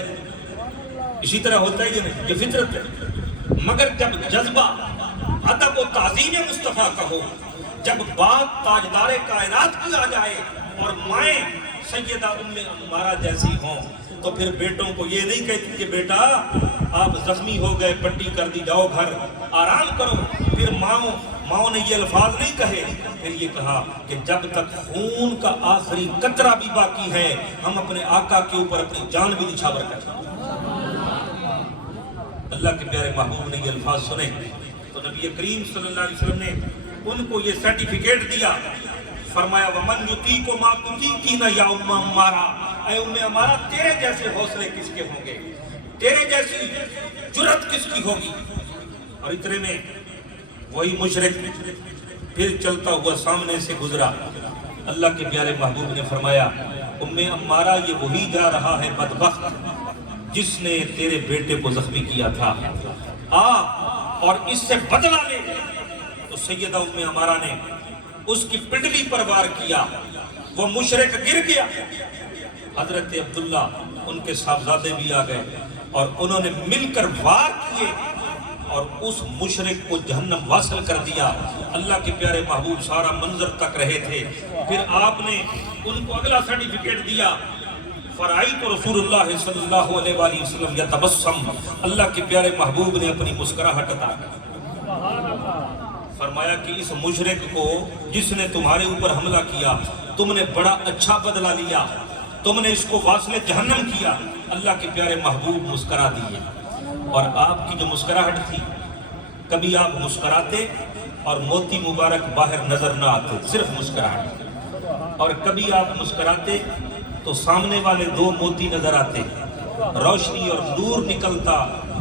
اسی طرح ہوتا ہی نہیں، یہ فطرت ہے۔ مگر جب جذبہ ادب و تعظیم مصطفیٰ کا ہو، جب بات تاجدار کائنات کی آ جائے اور مائیں سیدہ ام عمارہ جیسی ہوں، تو پھر بیٹوں کو یہ نہیں کہتی کہ بیٹا آپ زخمی ہو گئے، پٹی کر دی، جاؤ گھر آرام کرو۔ پھر ماؤں نے یہ الفاظ نہیں کہے، پھر یہ کہا کہ جب تک خون کا آخری قطرہ بھی باقی ہے، ہم اپنے آقا کے اوپر اپنی جان بھی نچھاور کریں۔ اللہ کے پیارے محبوب نے یہ الفاظ سنے تو نبی کریم صلی اللہ علیہ وسلم نے ان کو یہ سرٹیفکیٹ دیا، فرمایا وَمَنْ يُطِيقُ مَا تُطِيقِينَ يَا أُمَّ عَمَّارَةَ، اے ام عمارہ تیرے جیسے حوصلے کس کے ہوں گے، تیرے جیسی جرأت کس کی ہوگی۔ اور اتنے میں وہی مشرک پھر چلتا ہوا سامنے سے گزرا۔ اللہ کے پیارے محبوب نے فرمایا ام عمارہ یہ وہی جا رہا ہے بدبخت جس نے تیرے بیٹے کو زخمی کیا تھا، آ اور اس سے بدلہ لے۔ تو سیدہ ام عمارہ نے اس کی پنڈلی پر وار کیا، وہ مشرک گر گیا۔ حضرت عبداللہ ان کے صاحبزادے بھی آ گئے اور انہوں نے مل کر وار کیے اور اس مشرک کو جہنم واصل کر دیا۔ اللہ کے پیارے محبوب سارا منظر تک رہے تھے، پھر آپ نے ان کو اگلا سرٹیفکیٹ دیا، فرائیت رسول اللہ صلی اللہ علیہ وآلہ وسلم یتبسم، اللہ کے پیارے محبوب نے اپنی مسکراہٹ عطا کی۔ فرمایا کہ اس مشرک کو جس نے تمہارے اوپر حملہ کیا تم نے بڑا اچھا بدلہ لیا، تم نے اس کو واصل جہنم کیا۔ اللہ کے پیارے محبوب مسکرا دیے، اور آپ کی جو مسکراہٹ تھی، کبھی آپ مسکراتے اور موتی مبارک باہر نظر نہ آتے، صرف مسکراہٹ، اور کبھی آپ مسکراتے تو سامنے والے دو موتی نظر آتے، روشنی اور نور نکلتا،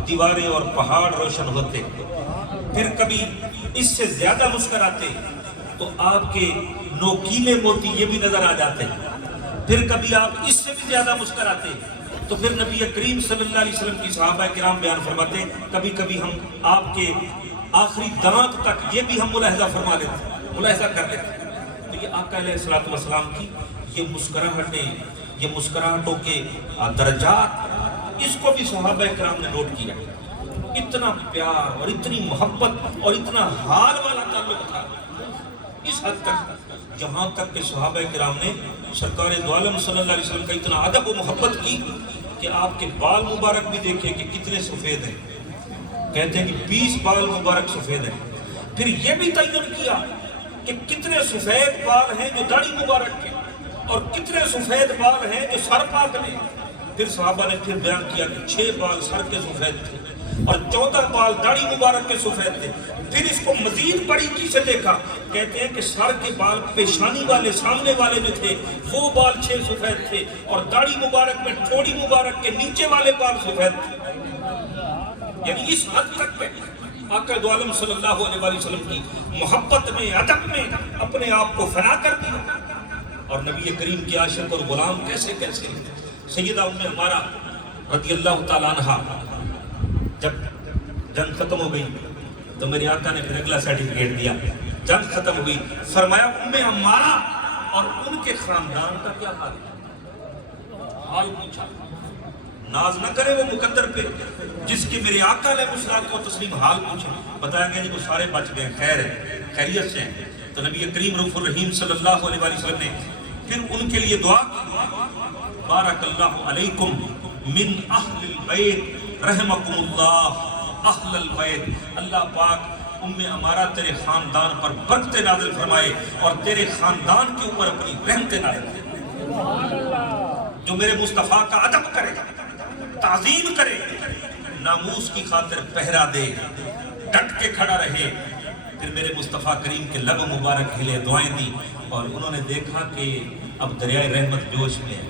دیواریں اور پہاڑ روشن ہوتے۔ پھر کبھی اس سے زیادہ مسکراتے تو آپ کے نوکیلے موتی یہ بھی نظر آ جاتے۔ پھر کبھی آپ اس سے بھی زیادہ مسکراتے تو پھر نبی کریم صلی اللہ علیہ وسلم کی صحابہ کرام بیان فرماتے کبھی کبھی ہم آپ کے آخری دانت تک یہ بھی ہم ملاحظہ فرما لیتے، ملاحظہ کر لیتے۔ تو یہ آقا علیہ الصلوۃ والسلام کی یہ مسکراہٹیں، یہ مسکراہٹوں کے درجات، اس کو بھی صحابہ کرام نے نوٹ کیا۔ اتنا پیار اور اتنی محبت اور اتنا حال والا تعلق تھا، اس حد تک جہاں تک کہ صحابہ کرام نے سرکار دو عالم صلی اللہ علیہ وسلم کا اتنا ادب و محبت کی کہ آپ کے بال مبارک بھی دیکھے کہ کتنے سفید ہیں، کہتے ہیں کہ 20 بال مبارک سفید ہیں۔ پھر یہ بھی تعین کیا کہ کتنے سفید بال ہیں جو داڑھی مبارک کے، اور کتنے سفید بال ہیں جو سر پاک نے۔ پھر صحابہ نے پھر بیان کیا کہ 6 بال سر کے سفید تھے اور 14 بال داڑھی مبارک کے سفید تھے۔ پھر اس کو مزید باریکی سے دیکھا، کہتے ہیں کہ سر کے بال پیشانی والے سامنے والے جو تھے وہ بال 6 سفید تھے، اور داڑھی مبارک میں ٹھوڑی مبارک کے نیچے والے بال سفید تھے۔ یعنی اس حد تک میں آقا دو عالم صلی اللہ علیہ وآلہ وسلم کی محبت میں، ادب میں اپنے آپ کو فنا کر دیا۔ اور نبی کریم کے عاشق اور غلام کیسے کیسے سیدہ ام عمارہ رضی اللہ تعالیٰ عنہ، جب جنگ ختم ہو گئی تو میرے آقا نے پھر اگلا سرٹیفکیٹ دیا۔ جنگ ختم ہوئی، فرمایا ام عمارہ اور ان کے خاندان کا کیا حال ہے؟ حال پوچھا، ناز نہ کرے وہ مقدر پہ جس کے میرے آقا علیہ الصلوۃ والتسلیم حال پوچھے۔ بتایا گیا جی وہ سارے بچ گئے، خیر ہے، خیریت سے ہیں۔ تو نبی کریم رؤوف الرحیم صلی اللہ علیہ وآلہ وسلم نے پھر ان کے لیے دعا کی، بارک اللہ علیکم من اہل البیت رحمکم اللہ اہل البیت، اللہ پاک ام عمارہ تیرے خاندان پر برکت نازل فرمائے اور تیرے خاندان کے اوپر اپنی رحمت نازل فرمائے۔ جو میرے مصطفیٰ کا ادب کرے، تعظیم کرے، ناموس کی خاطر پہرا دے، ڈٹ کے کھڑا رہے، پھر میرے مصطفیٰ کریم کے لب مبارک ہلے، دعائیں دی، اور انہوں نے دیکھا کہ اب دریائے رحمت جوش میں ہے،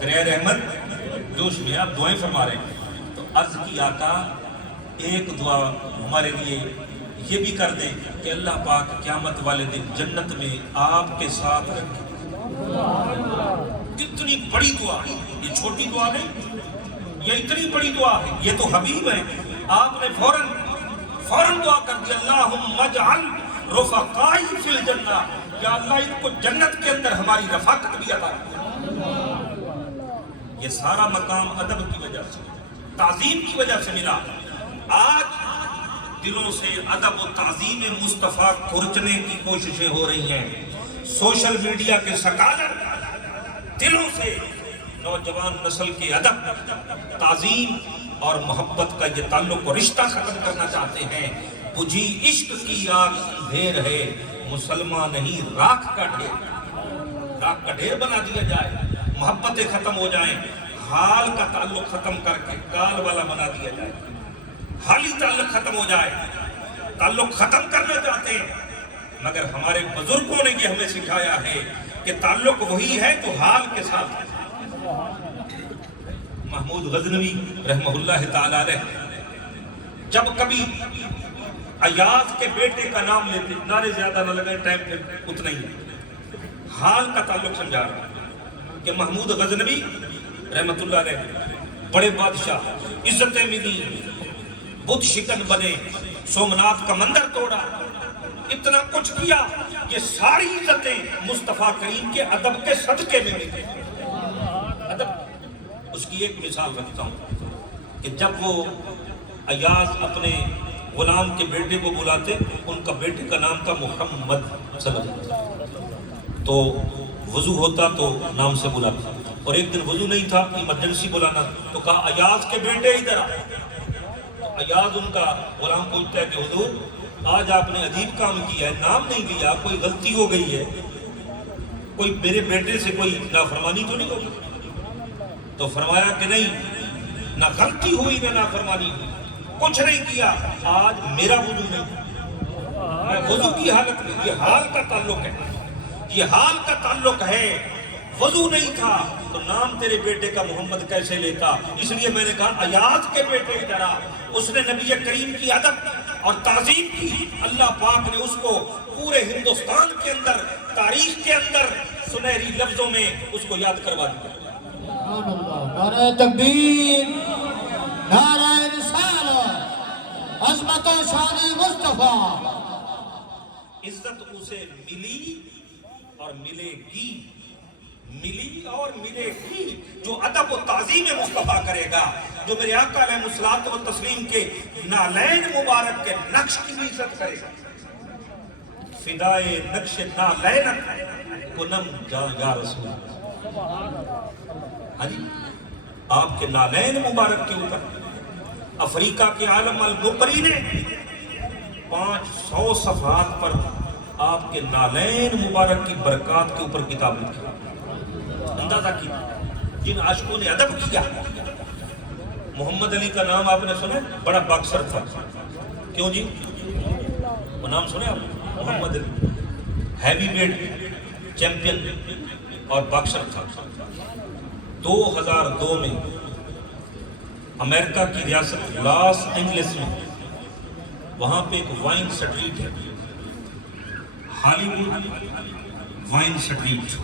دریائے رحمت جوش میں ہے، اب دعائیں فرما رہے ہیں۔ تو عرض کی آقا ایک دعا ہمارے لیے یہ بھی کر دیں کہ اللہ پاک قیامت والے دن جنت میں آپ کے ساتھ رکھے۔ کتنی بڑی دعا ہے یہ، چھوٹی دعا نہیں، یہ اتنی بڑی دعا ہے۔ یہ تو حبیب ہے، آپ نے فوراً دعا کر دی، اللہم اجعل رفقائی فی الجنہ، یا اللہ ان کو جنت کے اندر ہماری رفاقت بھی عطا کر۔ یہ سارا مقام ادب کی وجہ سے، تعظیم کی وجہ سے ملا۔ آج دلوں سے ادب و تعظیم مصطفیٰ کھرچنے کی کوششیں ہو رہی ہیں۔ سوشل میڈیا کے سکالر دلوں سے نوجوان نسل کے ادب، تعظیم اور محبت کا یہ تعلق و رشتہ ختم کرنا چاہتے ہیں۔ بجھی عشق کی آگ اندھیر ہے، مسلمان نہیں راکھ کا ڈھیر، راکھ کا ڈھیر بنا دیا جائے، محبتیں ختم ہو جائیں، حال کا تعلق ختم کر کے کال والا بنا دیا جائے، حالی تعلق ختم ہو جائے، تعلق ختم کرنا چاہتے ہیں۔ مگر ہمارے بزرگوں نے یہ ہمیں سکھایا ہے کہ تعلق وہی ہے جو حال کے ساتھ ہے۔ محمود غزنوی رحمہ اللہ تعالی علیہ جب کبھی ایاز کے بیٹے کا نام لیتے، نعرے زیادہ نہ لگے، ٹائم پھر اتنا ہی ہے، حال کا تعلق سمجھا رہا ہے کہ محمود غزنوی رحمت اللہ علیہ بڑے بادشاہ، عزتیں ملی، بدھ شکن بنے، سومناتھ کا مندر توڑا، اتنا کچھ کیا، یہ ساری عزتیں مصطفیٰ کریم کے ادب کے صدقے میں ملی۔ ادب، اس کی ایک مثال رکھتا ہوں کہ جب وہ ایاز اپنے غلام کے بیٹے کو بلاتے، ان کا بیٹے کا نام تھا محمد صلی اللہ علیہ وسلم، تو وضو ہوتا تو نام سے بلاتا، اور ایک دن وضو نہیں تھا، ایمرجنسی بلانا، تو کہا ایاز کے بیٹے ادھر آ۔ ایاز ان کا غلام پوچھتا ہے کہ حضور آج آپ نے عجیب کام کیا ہے، نام نہیں لیا، کوئی غلطی ہو گئی ہے، کوئی میرے بیٹے سے کوئی نافرمانی تو نہیں ہوگی؟ تو فرمایا کہ نہیں، نہ غلطی ہوئی نہ نافرمانی ہوئی، کچھ نہیں کیا، آج میرا وضو نہیں، میں وضو کی حالت میں، یہ حال کا تعلق ہے، یہ حال کا تعلق ہے۔ وضو نہیں تھا تو نام تیرے بیٹے کا محمد کیسے لیتا؟ اس لیے میں نے کہا ایاز کے بیٹے کی طرح اس نے نبی کریم کی ادب اور تعظیم کی، اللہ پاک نے اس کو پورے ہندوستان کے اندر، تاریخ کے اندر سنہری لفظوں میں اس کو یاد کروا دیا۔ نعرہ تکبیر، نعرہ رسالت، عظمت و شان مصطفیٰ۔ عزت اسے ملی اور ملے گی، ملی اور ملے گی جو ادب و تعظیم مصطفیٰ کرے گا، جو میرے آقا علیہ الصلوۃ والتسلیم کے نالین مبارک کے نقش کی بھی عزت کرے گا۔ فدائے نقش نالینت کنم یا رسول، ہاں جی، آپ کے نالین مبارک کے اوپر افریقہ کے عالم المقری نے 500 صفحات پر آپ کے نالین مبارک کی برکات کے اوپر کتاب لکھی۔ اندازہ کی جن عاشقوں نے ادب کیا۔ محمد علی کا نام آپ نے سنا، بڑا باکسر تھا، کیوں جی؟ وہ نام سنے آپ؟ محمد علی ہیوی ویٹ چیمپئن اور باکسر تھا۔ 2002 میں امریکہ کی ریاست لاس اینجلس میں، وہاں پہ ایک وائن سٹریٹ ہے، Hollywood vine street,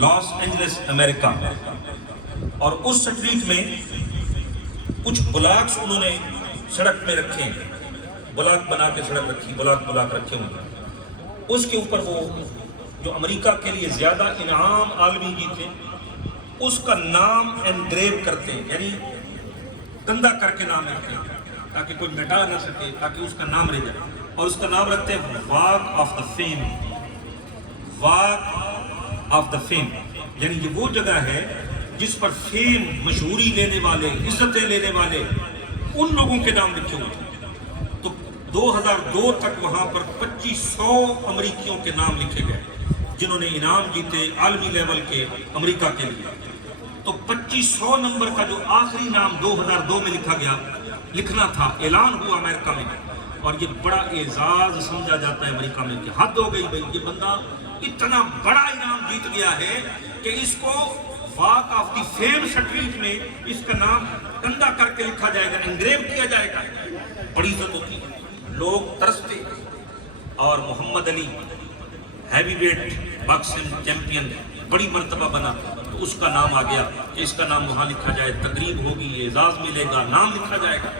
Los Angeles امریکہ، اور اس سٹریٹ میں کچھ بلاکس انہوں نے سڑک پہ رکھے ہیں، بلاک بنا کے سڑک رکھی، بلاک رکھے ہوئے ہیں، اس کے اوپر وہ جو امریکہ کے لیے زیادہ انعام عالمی جیتے اس کا نام انگریو کرتے ہیں، یعنی گندا کر کے نام رکھتے ہیں تاکہ کوئی مٹا نہ سکے، تاکہ اس کا نام رہ جائے، اور اس کا نام رکھتے ہیں walk of the fame, walk of the fame, یعنی یہ وہ جگہ ہے جس پر فیم، مشہوری لینے والے، عزتیں لینے والے، ان لوگوں کے نام لکھے ہوئے تھے۔ تو 2002 تک وہاں پر 2500 امریکیوں کے نام لکھے گئے جنہوں نے انعام جیتے عالمی لیول کے امریکہ کے لیے۔ تو 2500 نمبر کا جو آخری نام 2002 میں لکھنا تھا، اعلان ہوا امریکہ میں، اور یہ بڑا اعزاز سمجھا جاتا ہے امریکہ میں کہ حد ہو گئی بھائی، یہ بندہ اتنا بڑا انعام جیت گیا ہے کہ اس کو walk of the fame street میں اس کا نام گندا کر کے لکھا جائے گا، انگریو کیا جائے گا۔ بڑی عزت ہوتی ہے، لوگ ترستے، اور محمد علی ہیوی ویٹ باکسنگ چیمپئن بڑی مرتبہ بنا، تو اس کا نام آ گیا کہ اس کا نام وہاں لکھا جائے، تقریب ہوگی، اعزاز ملے گا، نام لکھا جائے گا۔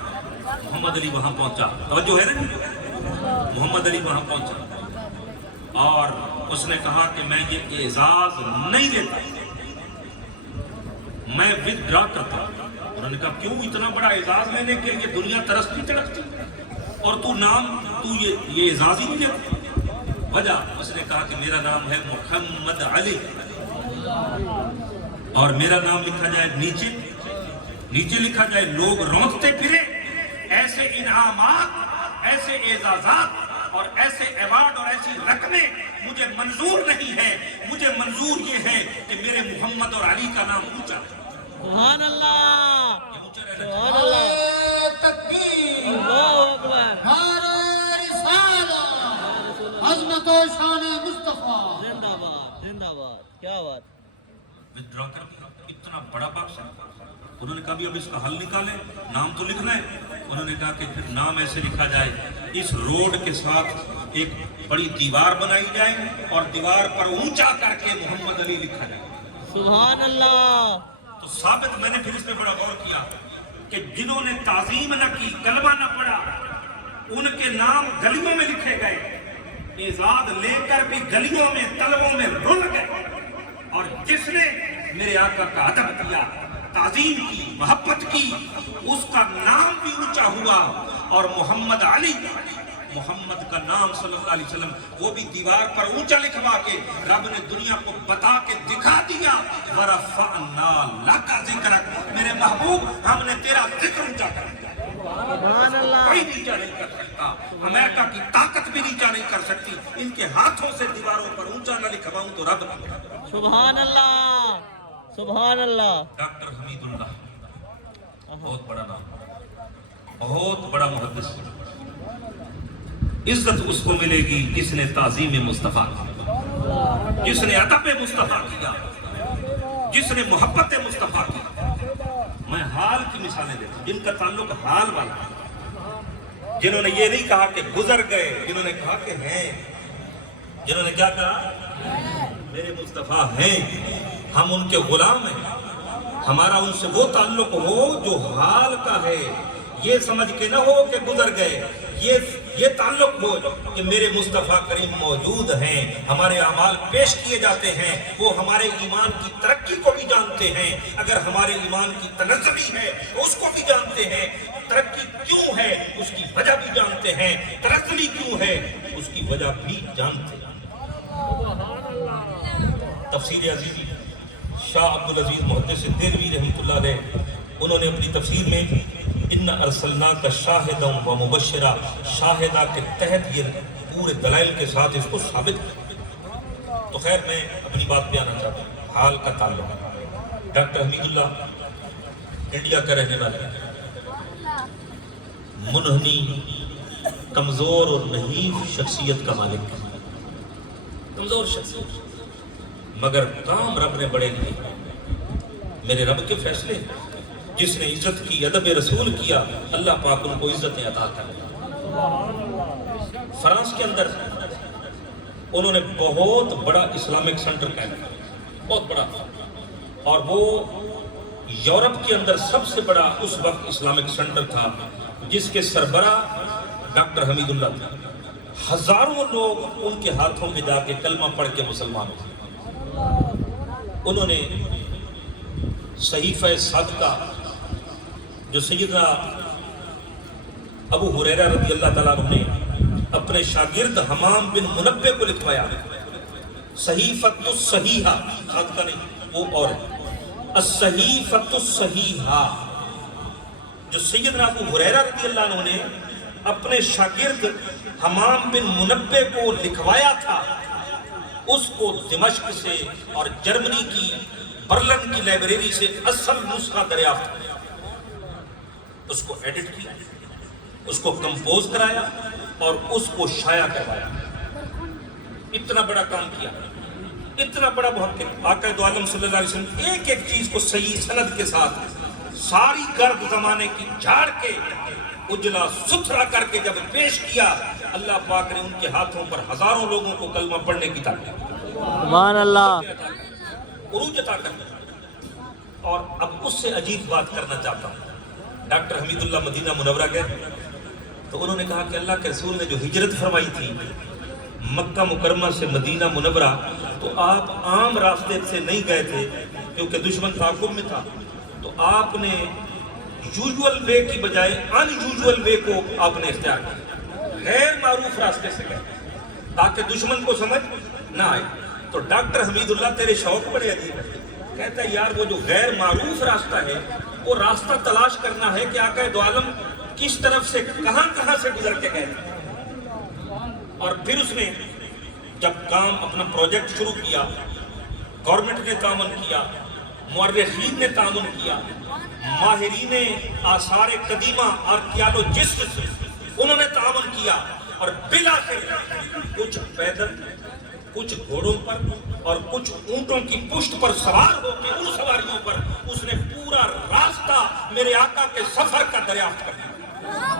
محمد علی وہاں پہنچا، توجہ ہے نا، محمد علی وہاں پہنچا، اور اس نے کہا کہ میں یہ اعزاز نہیں لیتا، میں ودرا کرتا ہوں۔ انہوں نے کہا کیوں اتنا بڑا اعزاز لینے کے لیے دنیا ترستی تڑپتی اور تو یہ اعزاز ہی نہیں لیتا؟ وجہ اس نے کہا کہ میرا نام ہے محمد علی، اور میرا نام لکھا جائے نیچے لکھا جائے لوگ رونقتے پھرے، ایسے انعامات، ایسے اعزازات اور ایسے ایوارڈ اور ایسی رقمیں مجھے منظور نہیں ہے۔ مجھے منظور یہ ہے کہ میرے محمد اور علی کا نام اونچا ہے۔ سبحان اللہ، سبحان اللہ، نعرہ تکبیر، اللہ اکبر، نعرہ رسالت، عظمت و شان مصطفیٰ۔ زندہ باد، زندہ باد، کیا بات۔ ودرا کر اتنا بڑا بخش۔ انہوں نے کہا بھی اب اس کا حل نکالیں، نام تو لکھنا ہے۔ انہوں نے کہا کہ پھر نام ایسے لکھا جائے، اس روڈ کے ساتھ ایک بڑی دیوار بنائی جائے اور دیوار پر اونچا کر کے محمد علی لکھا جائے۔ سبحان اللہ، تو ثابت، میں نے پھر اس پہ بڑا غور کیا کہ جنہوں نے تعظیم نہ کی، کلمہ نہ پڑھا، ان کے نام گلیوں میں لکھے گئے، اعزاز لے کر بھی گلیوں میں طلبوں میں رل گئے، اور جس نے میرے آقا کا ادب کیا، تعظیم کی، محبت کی، اس کا نام بھی اونچا ہوا۔ اور محمد علی، محمد کا نام صلی اللہ علیہ وسلم، وہ بھی دیوار پر اونچا لکھوا کے رب نے دنیا کو بتا کے دکھا دیا، وَرَفَعْنَا لَكَ ذِكْرَكَ، میرے محبوب ہم نے تیرا ذکر اونچا کر دیا۔ سبحان اللہ، کوئی نیچا نہیں کر سکتا، امریکہ کی طاقت بھی نیچا نہیں کر سکتی۔ ان کے ہاتھوں سے دیواروں پر اونچا نہ لکھواؤں تو رب نہ۔ سبحان اللہ، سبحان اللہ۔ ڈاکٹر حمید اللہ، بہت بڑا نام، بہت بڑا محدث۔ عزت اس کو ملے گی جس نے تعظیم مصطفیٰ کی، جس نے ادب مصطفیٰ کیا، جس نے محبت مصطفیٰ کی۔ میں حال کی مثالیں دیتا ہوں، جن کا تعلق حال والا ہے، جنہوں نے یہ نہیں کہا کہ گزر گئے، جنہوں نے کہا کہ ہیں، جنہوں نے کیا کہا؟ میرے مصطفیٰ ہیں، ہم ان کے غلام ہیں، ہمارا ان سے وہ تعلق ہو جو حال کا ہے، یہ سمجھ کے نہ ہو کہ گزر گئے، یہ تعلق ہو کہ میرے مصطفیٰ کریم موجود ہیں، ہمارے اعمال پیش کیے جاتے ہیں، وہ ہمارے ایمان کی ترقی کو بھی جانتے ہیں، اگر ہمارے ایمان کی تنزلی ہے تو اس کو بھی جانتے ہیں، ترقی کیوں ہے اس کی وجہ بھی جانتے ہیں، تنزلی کیوں ہے اس کی وجہ بھی جانتے ہیں۔ تفسیر عزیزی شاہ عبدالعزیز محدث دہلوی رحمۃ اللہ علیہ، انہوں نے اپنی تفسیر میں ان ارسلناک شاہدا و مبشرا، شاہدہ کے تحت یہ پورے دلائل کے ساتھ اس کو ثابت کیا۔ تو خیر میں اپنی بات پہ آنا چاہتا ہوں، حال کا تعلق۔ ڈاکٹر حمید اللہ انڈیا کا رہنے والے، منحنی، کمزور اور نحیف شخصیت کا مالک، کمزور شخصیت، مگر کام رب نے بڑے لیے، میرے رب کے فیصلے۔ جس نے عزت کی، ادب رسول کیا، اللہ پاک ان کو عزتیں عطا کر۔ فرانس کے اندر انہوں نے بہت بڑا اسلامک سینٹر قائم کیا، بہت بڑا، اور وہ یورپ کے اندر سب سے بڑا اس وقت اسلامک سینٹر تھا، جس کے سربراہ ڈاکٹر حمید اللہ تھا۔ ہزاروں لوگ ان کے ہاتھوں میں جا کے کلمہ پڑھ کے مسلمان ہوئے۔ انہوں نے صحیفہ صدقہ جو سیدنا ابو ہریرہ رضی اللہ تعالیٰ عنہ نے اپنے شاگرد حمام بن منبہ کو لکھوایا، صحیفۃ الصحیحہ، صدقہ نہیں وہ اور ہے، الصحیفۃ الصحیحہ، جو سیدنا ابو ہریرہ رضی اللہ عنہ نے اپنے شاگرد حمام بن منبہ کو لکھوایا تھا، اس کو دمشق سے اور جرمنی کی برلن کی لائبریری سے اصل نسخہ دریافت کیا، اس کو ایڈٹ کیا، اس کو کمپوز کرایا اور اس کو شائع کروایا۔ اتنا بڑا کام کیا، اتنا بڑا محقق آقا دو عالم صلی اللہ علیہ وسلم ایک ایک چیز کو صحیح سند کے ساتھ ساری گرد زمانے کی جھاڑ کے اجلا ستھرا کر کے جب پیش کیا، اللہ پاک نے ان کے ہاتھوں پر ہزاروں لوگوں کو کلمہ پڑھنے کی طاقت، سبحان اللہ، عروج عطا کرنا۔ اور اب اس سے عجیب بات کرنا چاہتا ہوں، ڈاکٹر حمید اللہ مدینہ منورہ گئے تو انہوں نے کہا کہ اللہ کے رسول نے جو ہجرت فرمائی تھی مکہ مکرمہ سے مدینہ منورہ تو آپ عام راستے سے نہیں گئے تھے کیونکہ دشمن تعاقب میں تھا، تو آپ نے یوزول وے کی بجائے ان یوزول وے کو آپ نے اختیار کیا، غیر معروف راستے سے گئے تاکہ دشمن کو سمجھ نہ آئے۔ تو ڈاکٹر حمید اللہ تیرے شوق بڑے عجیب ہے، کہتا ہے یار وہ جو غیر معروف راستہ ہے وہ راستہ تلاش کرنا ہے کہ آقا دو عالم کس طرف سے کہاں کہاں سے گزر کے گئے تھے۔ اور پھر اس نے جب کام اپنا پروجیکٹ شروع کیا، گورنمنٹ نے تعاون کیا، مورخین نے تعاون کیا، ماہرین آثار قدیمہ آرکیالوجسٹ انہوں نے تعاون کیا، اور بالآخر کچھ پیدل، کچھ گھوڑوں پر اور کچھ اونٹوں کی پشت پر سوار ہو کے ان سواریوں پر اس نے پورا راستہ میرے آقا کے سفر کا دریافت کر دیا۔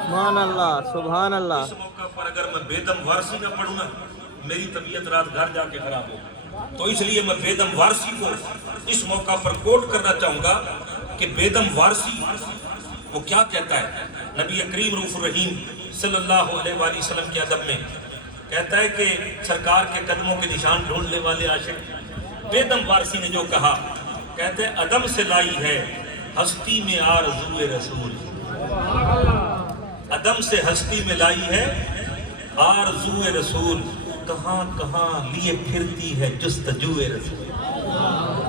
سبحان اللہ، سبحان اللہ۔ اس موقع پر اگر میں بیدم وارسی نہ پڑھوں نا میری طبیعت رات گھر جا کے خراب ہو، تو اس لیے میں بیدم وارسی کو اس موقع پر کوٹ کرنا چاہوں گا کہ بیدم وارسی وہ کیا کہتا ہے۔ نبی کریم رؤوف الرحیم صلی اللہ علیہ وآلہ وسلم کے ادب میں کہتا ہے کہ سرکار کے قدموں کے نشان ڈھونڈنے والے عاشق بیدم وارسی نے جو کہا، کہتے ہیں عدم سے لائی ہے ہستی میں آرزو رسول، عدم سے ہستی میں لائی ہے آرزو رسول، کہاں کہاں لیے پھرتی ہے جستجو رسول،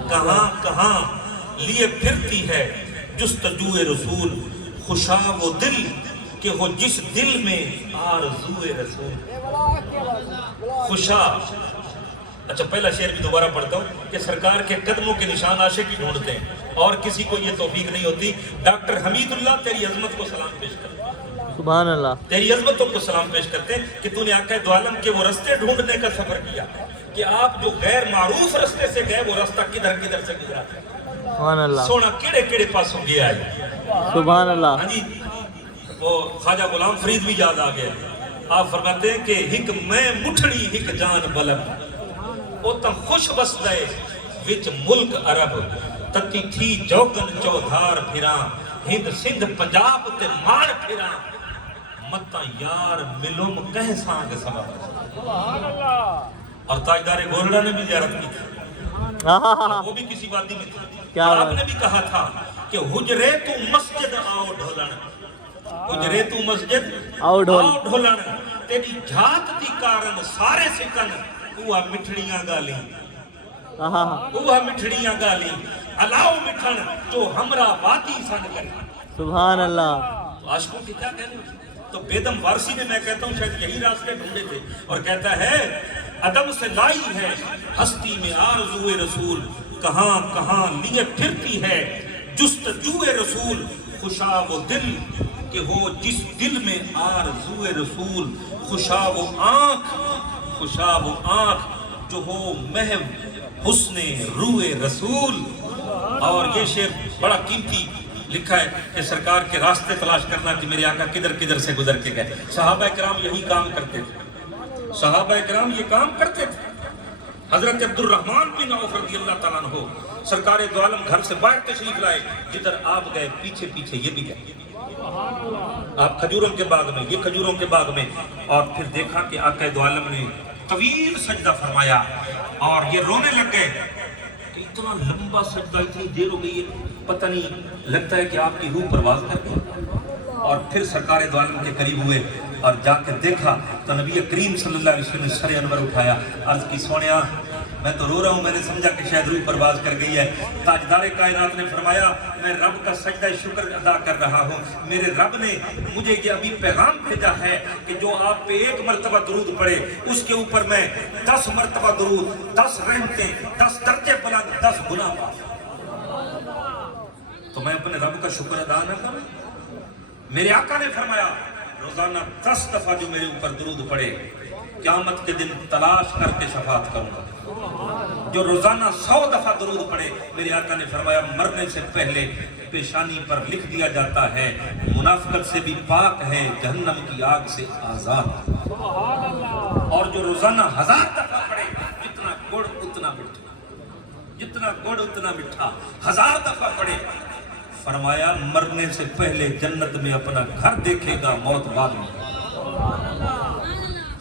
کہاں کہاں لیے پھرتی ہے جستجو رسول، خوشا وہ دل کہ ہو جس دل میں آرزو رسول، خوشا۔ اچھا پہلا شعر بھی دوبارہ پڑھتا ہوں کہ سرکار کے قدموں کے نشان عاشق ہی ڈھونڈتے ہیں اور کسی کو یہ توفیق نہیں ہوتی۔ ڈاکٹر حمید اللہ تیری عظمت کو سلام پیش کرتے ہیں، سبحان اللہ، تیری عظمتوں کو سلام پیش کرتے ہیں کہ تو نے آقا دو عالم کے وہ رستے ڈھونڈنے کا سفر کیا کہ آپ جو غیر معروف رستے سے گئے وہ رستہ کدھر کدھر سے گزرا تھا، سبحان اللہ، سونا کیڑے کیڑے پاسوں گیا ہے۔ سبحان اللہ۔ ہاں جی، وہ خواجہ غلام فرید بھی یاد آ گیا، آپ فرماتے ہیں کہ ہک میں مٹھڑی ہک جان بلب، او تم خوش بسدے وچ ملک عرب، تتی تھی جوگن چودھار پھراں، ہند سندھ پنجاب تے مار پھراں، متا یار ملوم کہہ سانگ سبب۔ اور تاجدار گولڈا نے بھی زیارت کی تھی، وہ بھی کسی وادی میں تھی، اور آپ نے بھی کہا تھا کہ حجرے تو مسجد آؤ ڈھولن، حجرے تو مسجد آؤ ڈھولن، تیری جھات دی کارن سارے سکن، اوہ مٹھڑیاں گالی، اوہ مٹھڑیاں گالی، علاؤ مٹھن جو ہمرا وادی سن کر۔ سبحان اللہ۔ عاشقوں کی کیا کہنے؟ تو بیدم وارسی نے میں کہتا ہوں شاید یہی راستے ڈھونڈے تھے، اور کہتا ہے عدم سے لائی ہے ہستی میں آرزو رسول، کہاں کہاں لیے پھرتی ہے جستجو رسول، خوشا وہ دل کہ ہو جس دل میں آرزو رسول، خوشا وہ آنکھ، خوشا وہ آنکھ جو ہو محو حسن روئے رسول۔ اور یہ شعر بڑا قیمتی لکھا ہے کہ سرکار کے راستے تلاش کرنا کہ میرے آقا کدھر کدھر سے گزر کے گئے۔ صحابہ کرام یہی کام کرتے تھے، صحابہ کرام یہ کام کرتے تھے۔ حضرت عبد الرحمن بن عوف رضی اللہ تعالیٰ عنہ سرکار دو عالم گھر سے باہر تشریف لائے، جدھر آپ گئے پیچھے پیچھے یہ بھی گئے، آپ کھجوروں کے باغ میں، یہ کھجوروں کے باغ میں، اور پھر دیکھا کہ آقا دو عالم نے طویل سجدہ فرمایا اور یہ رونے لگ گئے کہ اتنا لمبا سجدہ، اتنی دیر ہو گئی ہے، پتہ نہیں لگتا ہے کہ آپ کی روح پرواز کر گئی۔ اور پھر سرکار دو عالم کے قریب ہوئے اور جا کر دیکھا تو نبی کریم صلی اللہ علیہ وسلم نے سر انور اٹھایا، عرض کی سونیا میں تو رو رہا ہوں، میں نے سمجھا کہ شاید روح پرواز کر گئی ہے۔ تاجدار کائنات نے فرمایا میں رب کا سجدہ شکر ادا کر رہا ہوں، میرے رب نے مجھے یہ ابھی پیغام بھیجا ہے کہ جو آپ پہ 1 مرتبہ درود پڑے اس کے اوپر میں 10 مرتبہ درود، 10 رحمتیں، 10 درجے بلند، 10 گناہ معاف۔ تو میں اپنے رب کا شکر ادا نہ کروں؟ میرے آقا نے فرمایا روزانہ 10 دفعہ جو میرے اوپر درود پڑے قیامت کے دن تلاش کر کے شفاعت کروں گا۔ جو روزانہ 100 دفعہ درود پڑے، میرے آقا نے فرمایا مرنے سے پہلے پیشانی پر لکھ دیا جاتا ہے منافقت سے بھی پاک ہے، جہنم کی آگ سے آزاد۔ اور جو روزانہ 1000 دفعہ پڑے، جتنا گڑ اتنا میٹھا، جتنا گڑ اتنا میٹھا، 1000 دفعہ پڑے، فرمایا مرنے سے پہلے جنت میں اپنا گھر دیکھے گا، موت بعد میں۔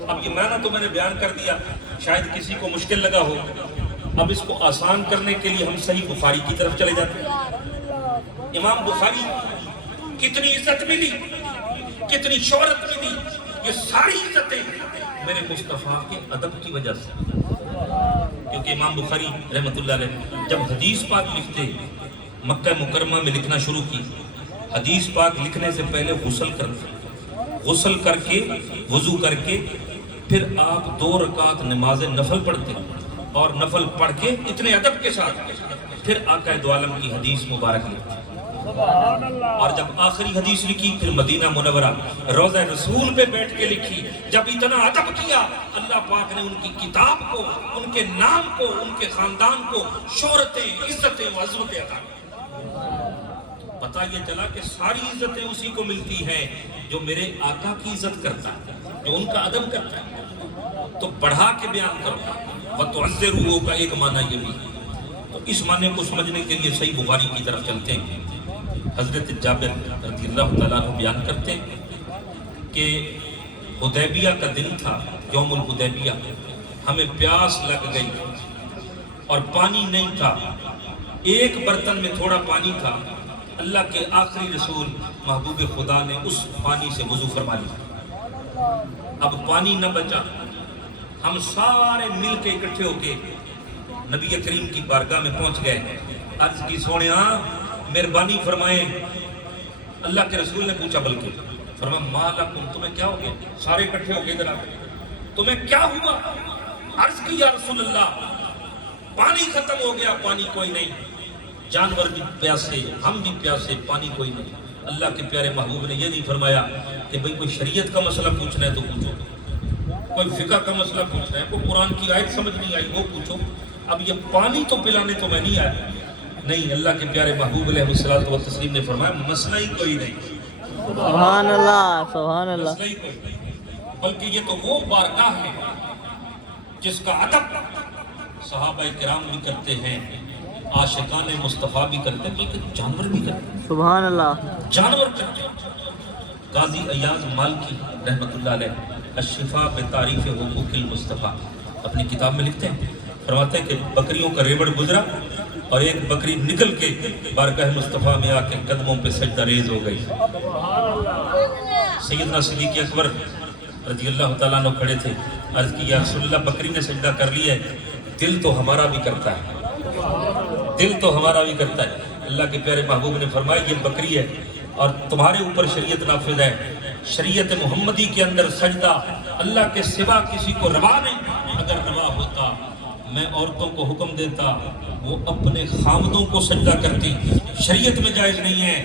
اب یہ معنی تو میں نے بیان کر دیا، شاید کسی کو مشکل لگا ہو۔ اب اس کو آسان کرنے کے لیے ہم صحیح بخاری کی طرف چلے جاتے ہیں۔ امام بخاری کتنی عزت ملی، کتنی شہرت ملی، یہ ساری عزتیں میرے مصطفیٰ کے ادب کی وجہ سے، کیونکہ امام بخاری رحمۃ اللہ علیہ جب حدیث پاک لکھتے، مکہ مکرمہ میں لکھنا شروع کی، حدیث پاک لکھنے سے پہلے غسل کرتے، غسل کر کے وضو کر کے پھر آپ 2 رکعت نماز نفل پڑھتے، اور نفل پڑھ کے اتنے ادب کے ساتھ پھر آقا دو عالم کی حدیث مبارک لکھتے، اور جب آخری حدیث لکھی پھر مدینہ منورہ روضہ رسول پہ بیٹھ کے لکھی۔ جب اتنا ادب کیا، اللہ پاک نے ان کی کتاب کو، ان کے نام کو، ان کے خاندان کو شہرتیں، عزتیں و عظمتیں عطا کی۔ پتہ یہ چلا کہ ساری عزتیں اسی کو ملتی ہیں جو میرے آقا کی عزت کرتا ہے، جو ان کا ادب کرتا ہے۔ تو بڑھا کے بیان کرو، وَتُعَزِّرُهُ کا ایک معنی یہ بھی ہے۔ تو اس معنی کو سمجھنے کے لیے صحیح بخاری کی طرف چلتے ہیں۔ حضرت جابر رضی اللہ تعالیٰ عنہ بیان کرتے ہیں کہ حدیبیہ کا دن تھا، یوم الحدیبیہ، ہمیں پیاس لگ گئی اور پانی نہیں تھا، ایک برتن میں تھوڑا پانی تھا، اللہ کے آخری رسول محبوب خدا نے اس پانی سے وضو فرما لیا۔ اب پانی نہ بچا، ہم سارے مل کے اکٹھے ہو کے نبی کریم کی بارگاہ میں پہنچ گئے، عرض کی سونیا مہربانی فرمائیں۔ اللہ کے رسول نے پوچھا، بلکہ فرمایا ما لکم، تمہیں کیا ہو گیا؟ سارے اکٹھے ہو گئے ادھر آ کے، تمہیں کیا ہوا؟ عرض کی یا رسول اللہ پانی ختم ہو گیا، پانی کوئی نہیں، جانور بھی پیاسے، ہم بھی پیاسے، پانی کوئی نہیں۔ اللہ کے پیارے محبوب نے یہ نہیں فرمایا کہ بھئی کوئی شریعت کا مسئلہ پوچھنا ہے تو پوچھو، کوئی فقہ کا مسئلہ پوچھنا ہے، کوئی قرآن کی آیت سمجھ نہیں آئی وہ پوچھو، اب یہ پانی تو پلانے تو میں نہیں آیا۔ نہیں، اللہ کے پیارے محبوب علیہ الصلوۃ والتسلیم نے فرمایا مسئلہ ہی کوئی نہیں، سبحان اللہ، سبحان اللہ۔ مسئلہ ہی کوئی نہیں، بلکہ یہ تو وہ بارگاہ ہے جس کا ادب صحابہ کرام بھی کرتے ہیں، عاشقان مصطفیٰ بھی کرتے ہیں، بلکہ جانور بھی کرتے ہیں، سبحان اللہ۔ جانور کرتے ہیں۔ قاضی ایاز مالکی رحمۃ اللہ علیہ الشفاء بتعریف حقوق المصطفیٰ اپنی کتاب میں لکھتے ہیں، فرماتے ہیں کہ بکریوں کا ریوڑ گزرا اور ایک بکری نکل کے بارگاہ مصطفیٰ میں آ کے قدموں پہ سجدہ ریز ہو گئی۔ سیدنا صدیق اکبر رضی اللہ تعالیٰ عنہ کھڑے تھے، عرض کی یا رسول اللہ بکری نے سجدہ کر لیا ہے، دل تو ہمارا بھی کرتا ہے، دل تو ہمارا بھی کرتا ہے۔ اللہ کے پیارے محبوب نے فرمایا یہ بکری ہے اور تمہارے اوپر شریعت نافذ ہے، شریعت محمدی کے اندر سجدہ اللہ کے سوا کسی کو روا نہیں، اگر روا ہوتا میں عورتوں کو حکم دیتا وہ اپنے خامدوں کو سجدہ کرتی، شریعت میں جائز نہیں ہے،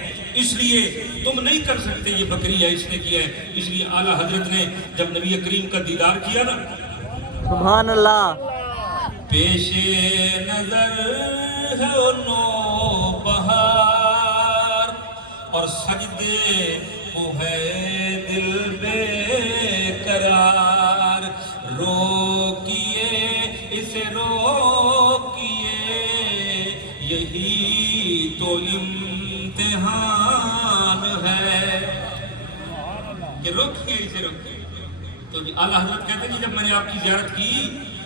اس لیے تم نہیں کر سکتے، یہ بکری ہے اس نے کیا ہے۔ اس لیے اعلیٰ حضرت نے جب نبی کریم کا دیدار کیا نا، سبحان اللہ۔ پیش نظر ہے نو بہار اور سجدے کو ہے دل بے قرار، روکیے اسے روکیے یہی تو امتحان ہے کہ روکیے اسے روکیے۔ تو اعلیٰ حضرت کہتے ہیں کہ جب میں نے آپ کی زیارت کی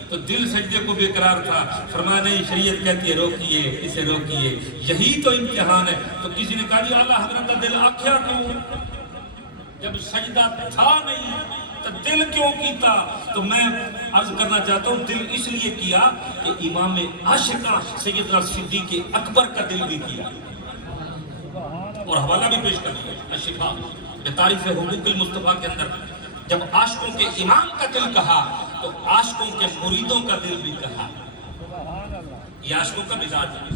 تو دل سجدے کو بے قرار تھا، فرمایا نہیں شریعت کہتی ہے روکیے اسے روکیے یہی تو امتحان ہے۔ تو کسی نے کہا جی اعلیٰ حضرت کا دل آکھیا کیوں؟ جب سجدہ تھا نہیں تو دل کیوں کیتا؟ تو میں عرض کرنا چاہتا ہوں دل اس لیے کیا کہ امام عاشقہ سیدنا صدیق اکبر کا دل بھی کیا، اور حوالہ بھی پیش کر دیا الشفاء بتعریف حقوق المصطفیٰ کے اندر۔ جب عاشقوں کے امام کا دل کہا تو عاشقوں کے مریدوں کا دل بھی کہا، یہ عاشقوں کا مزاج ہے۔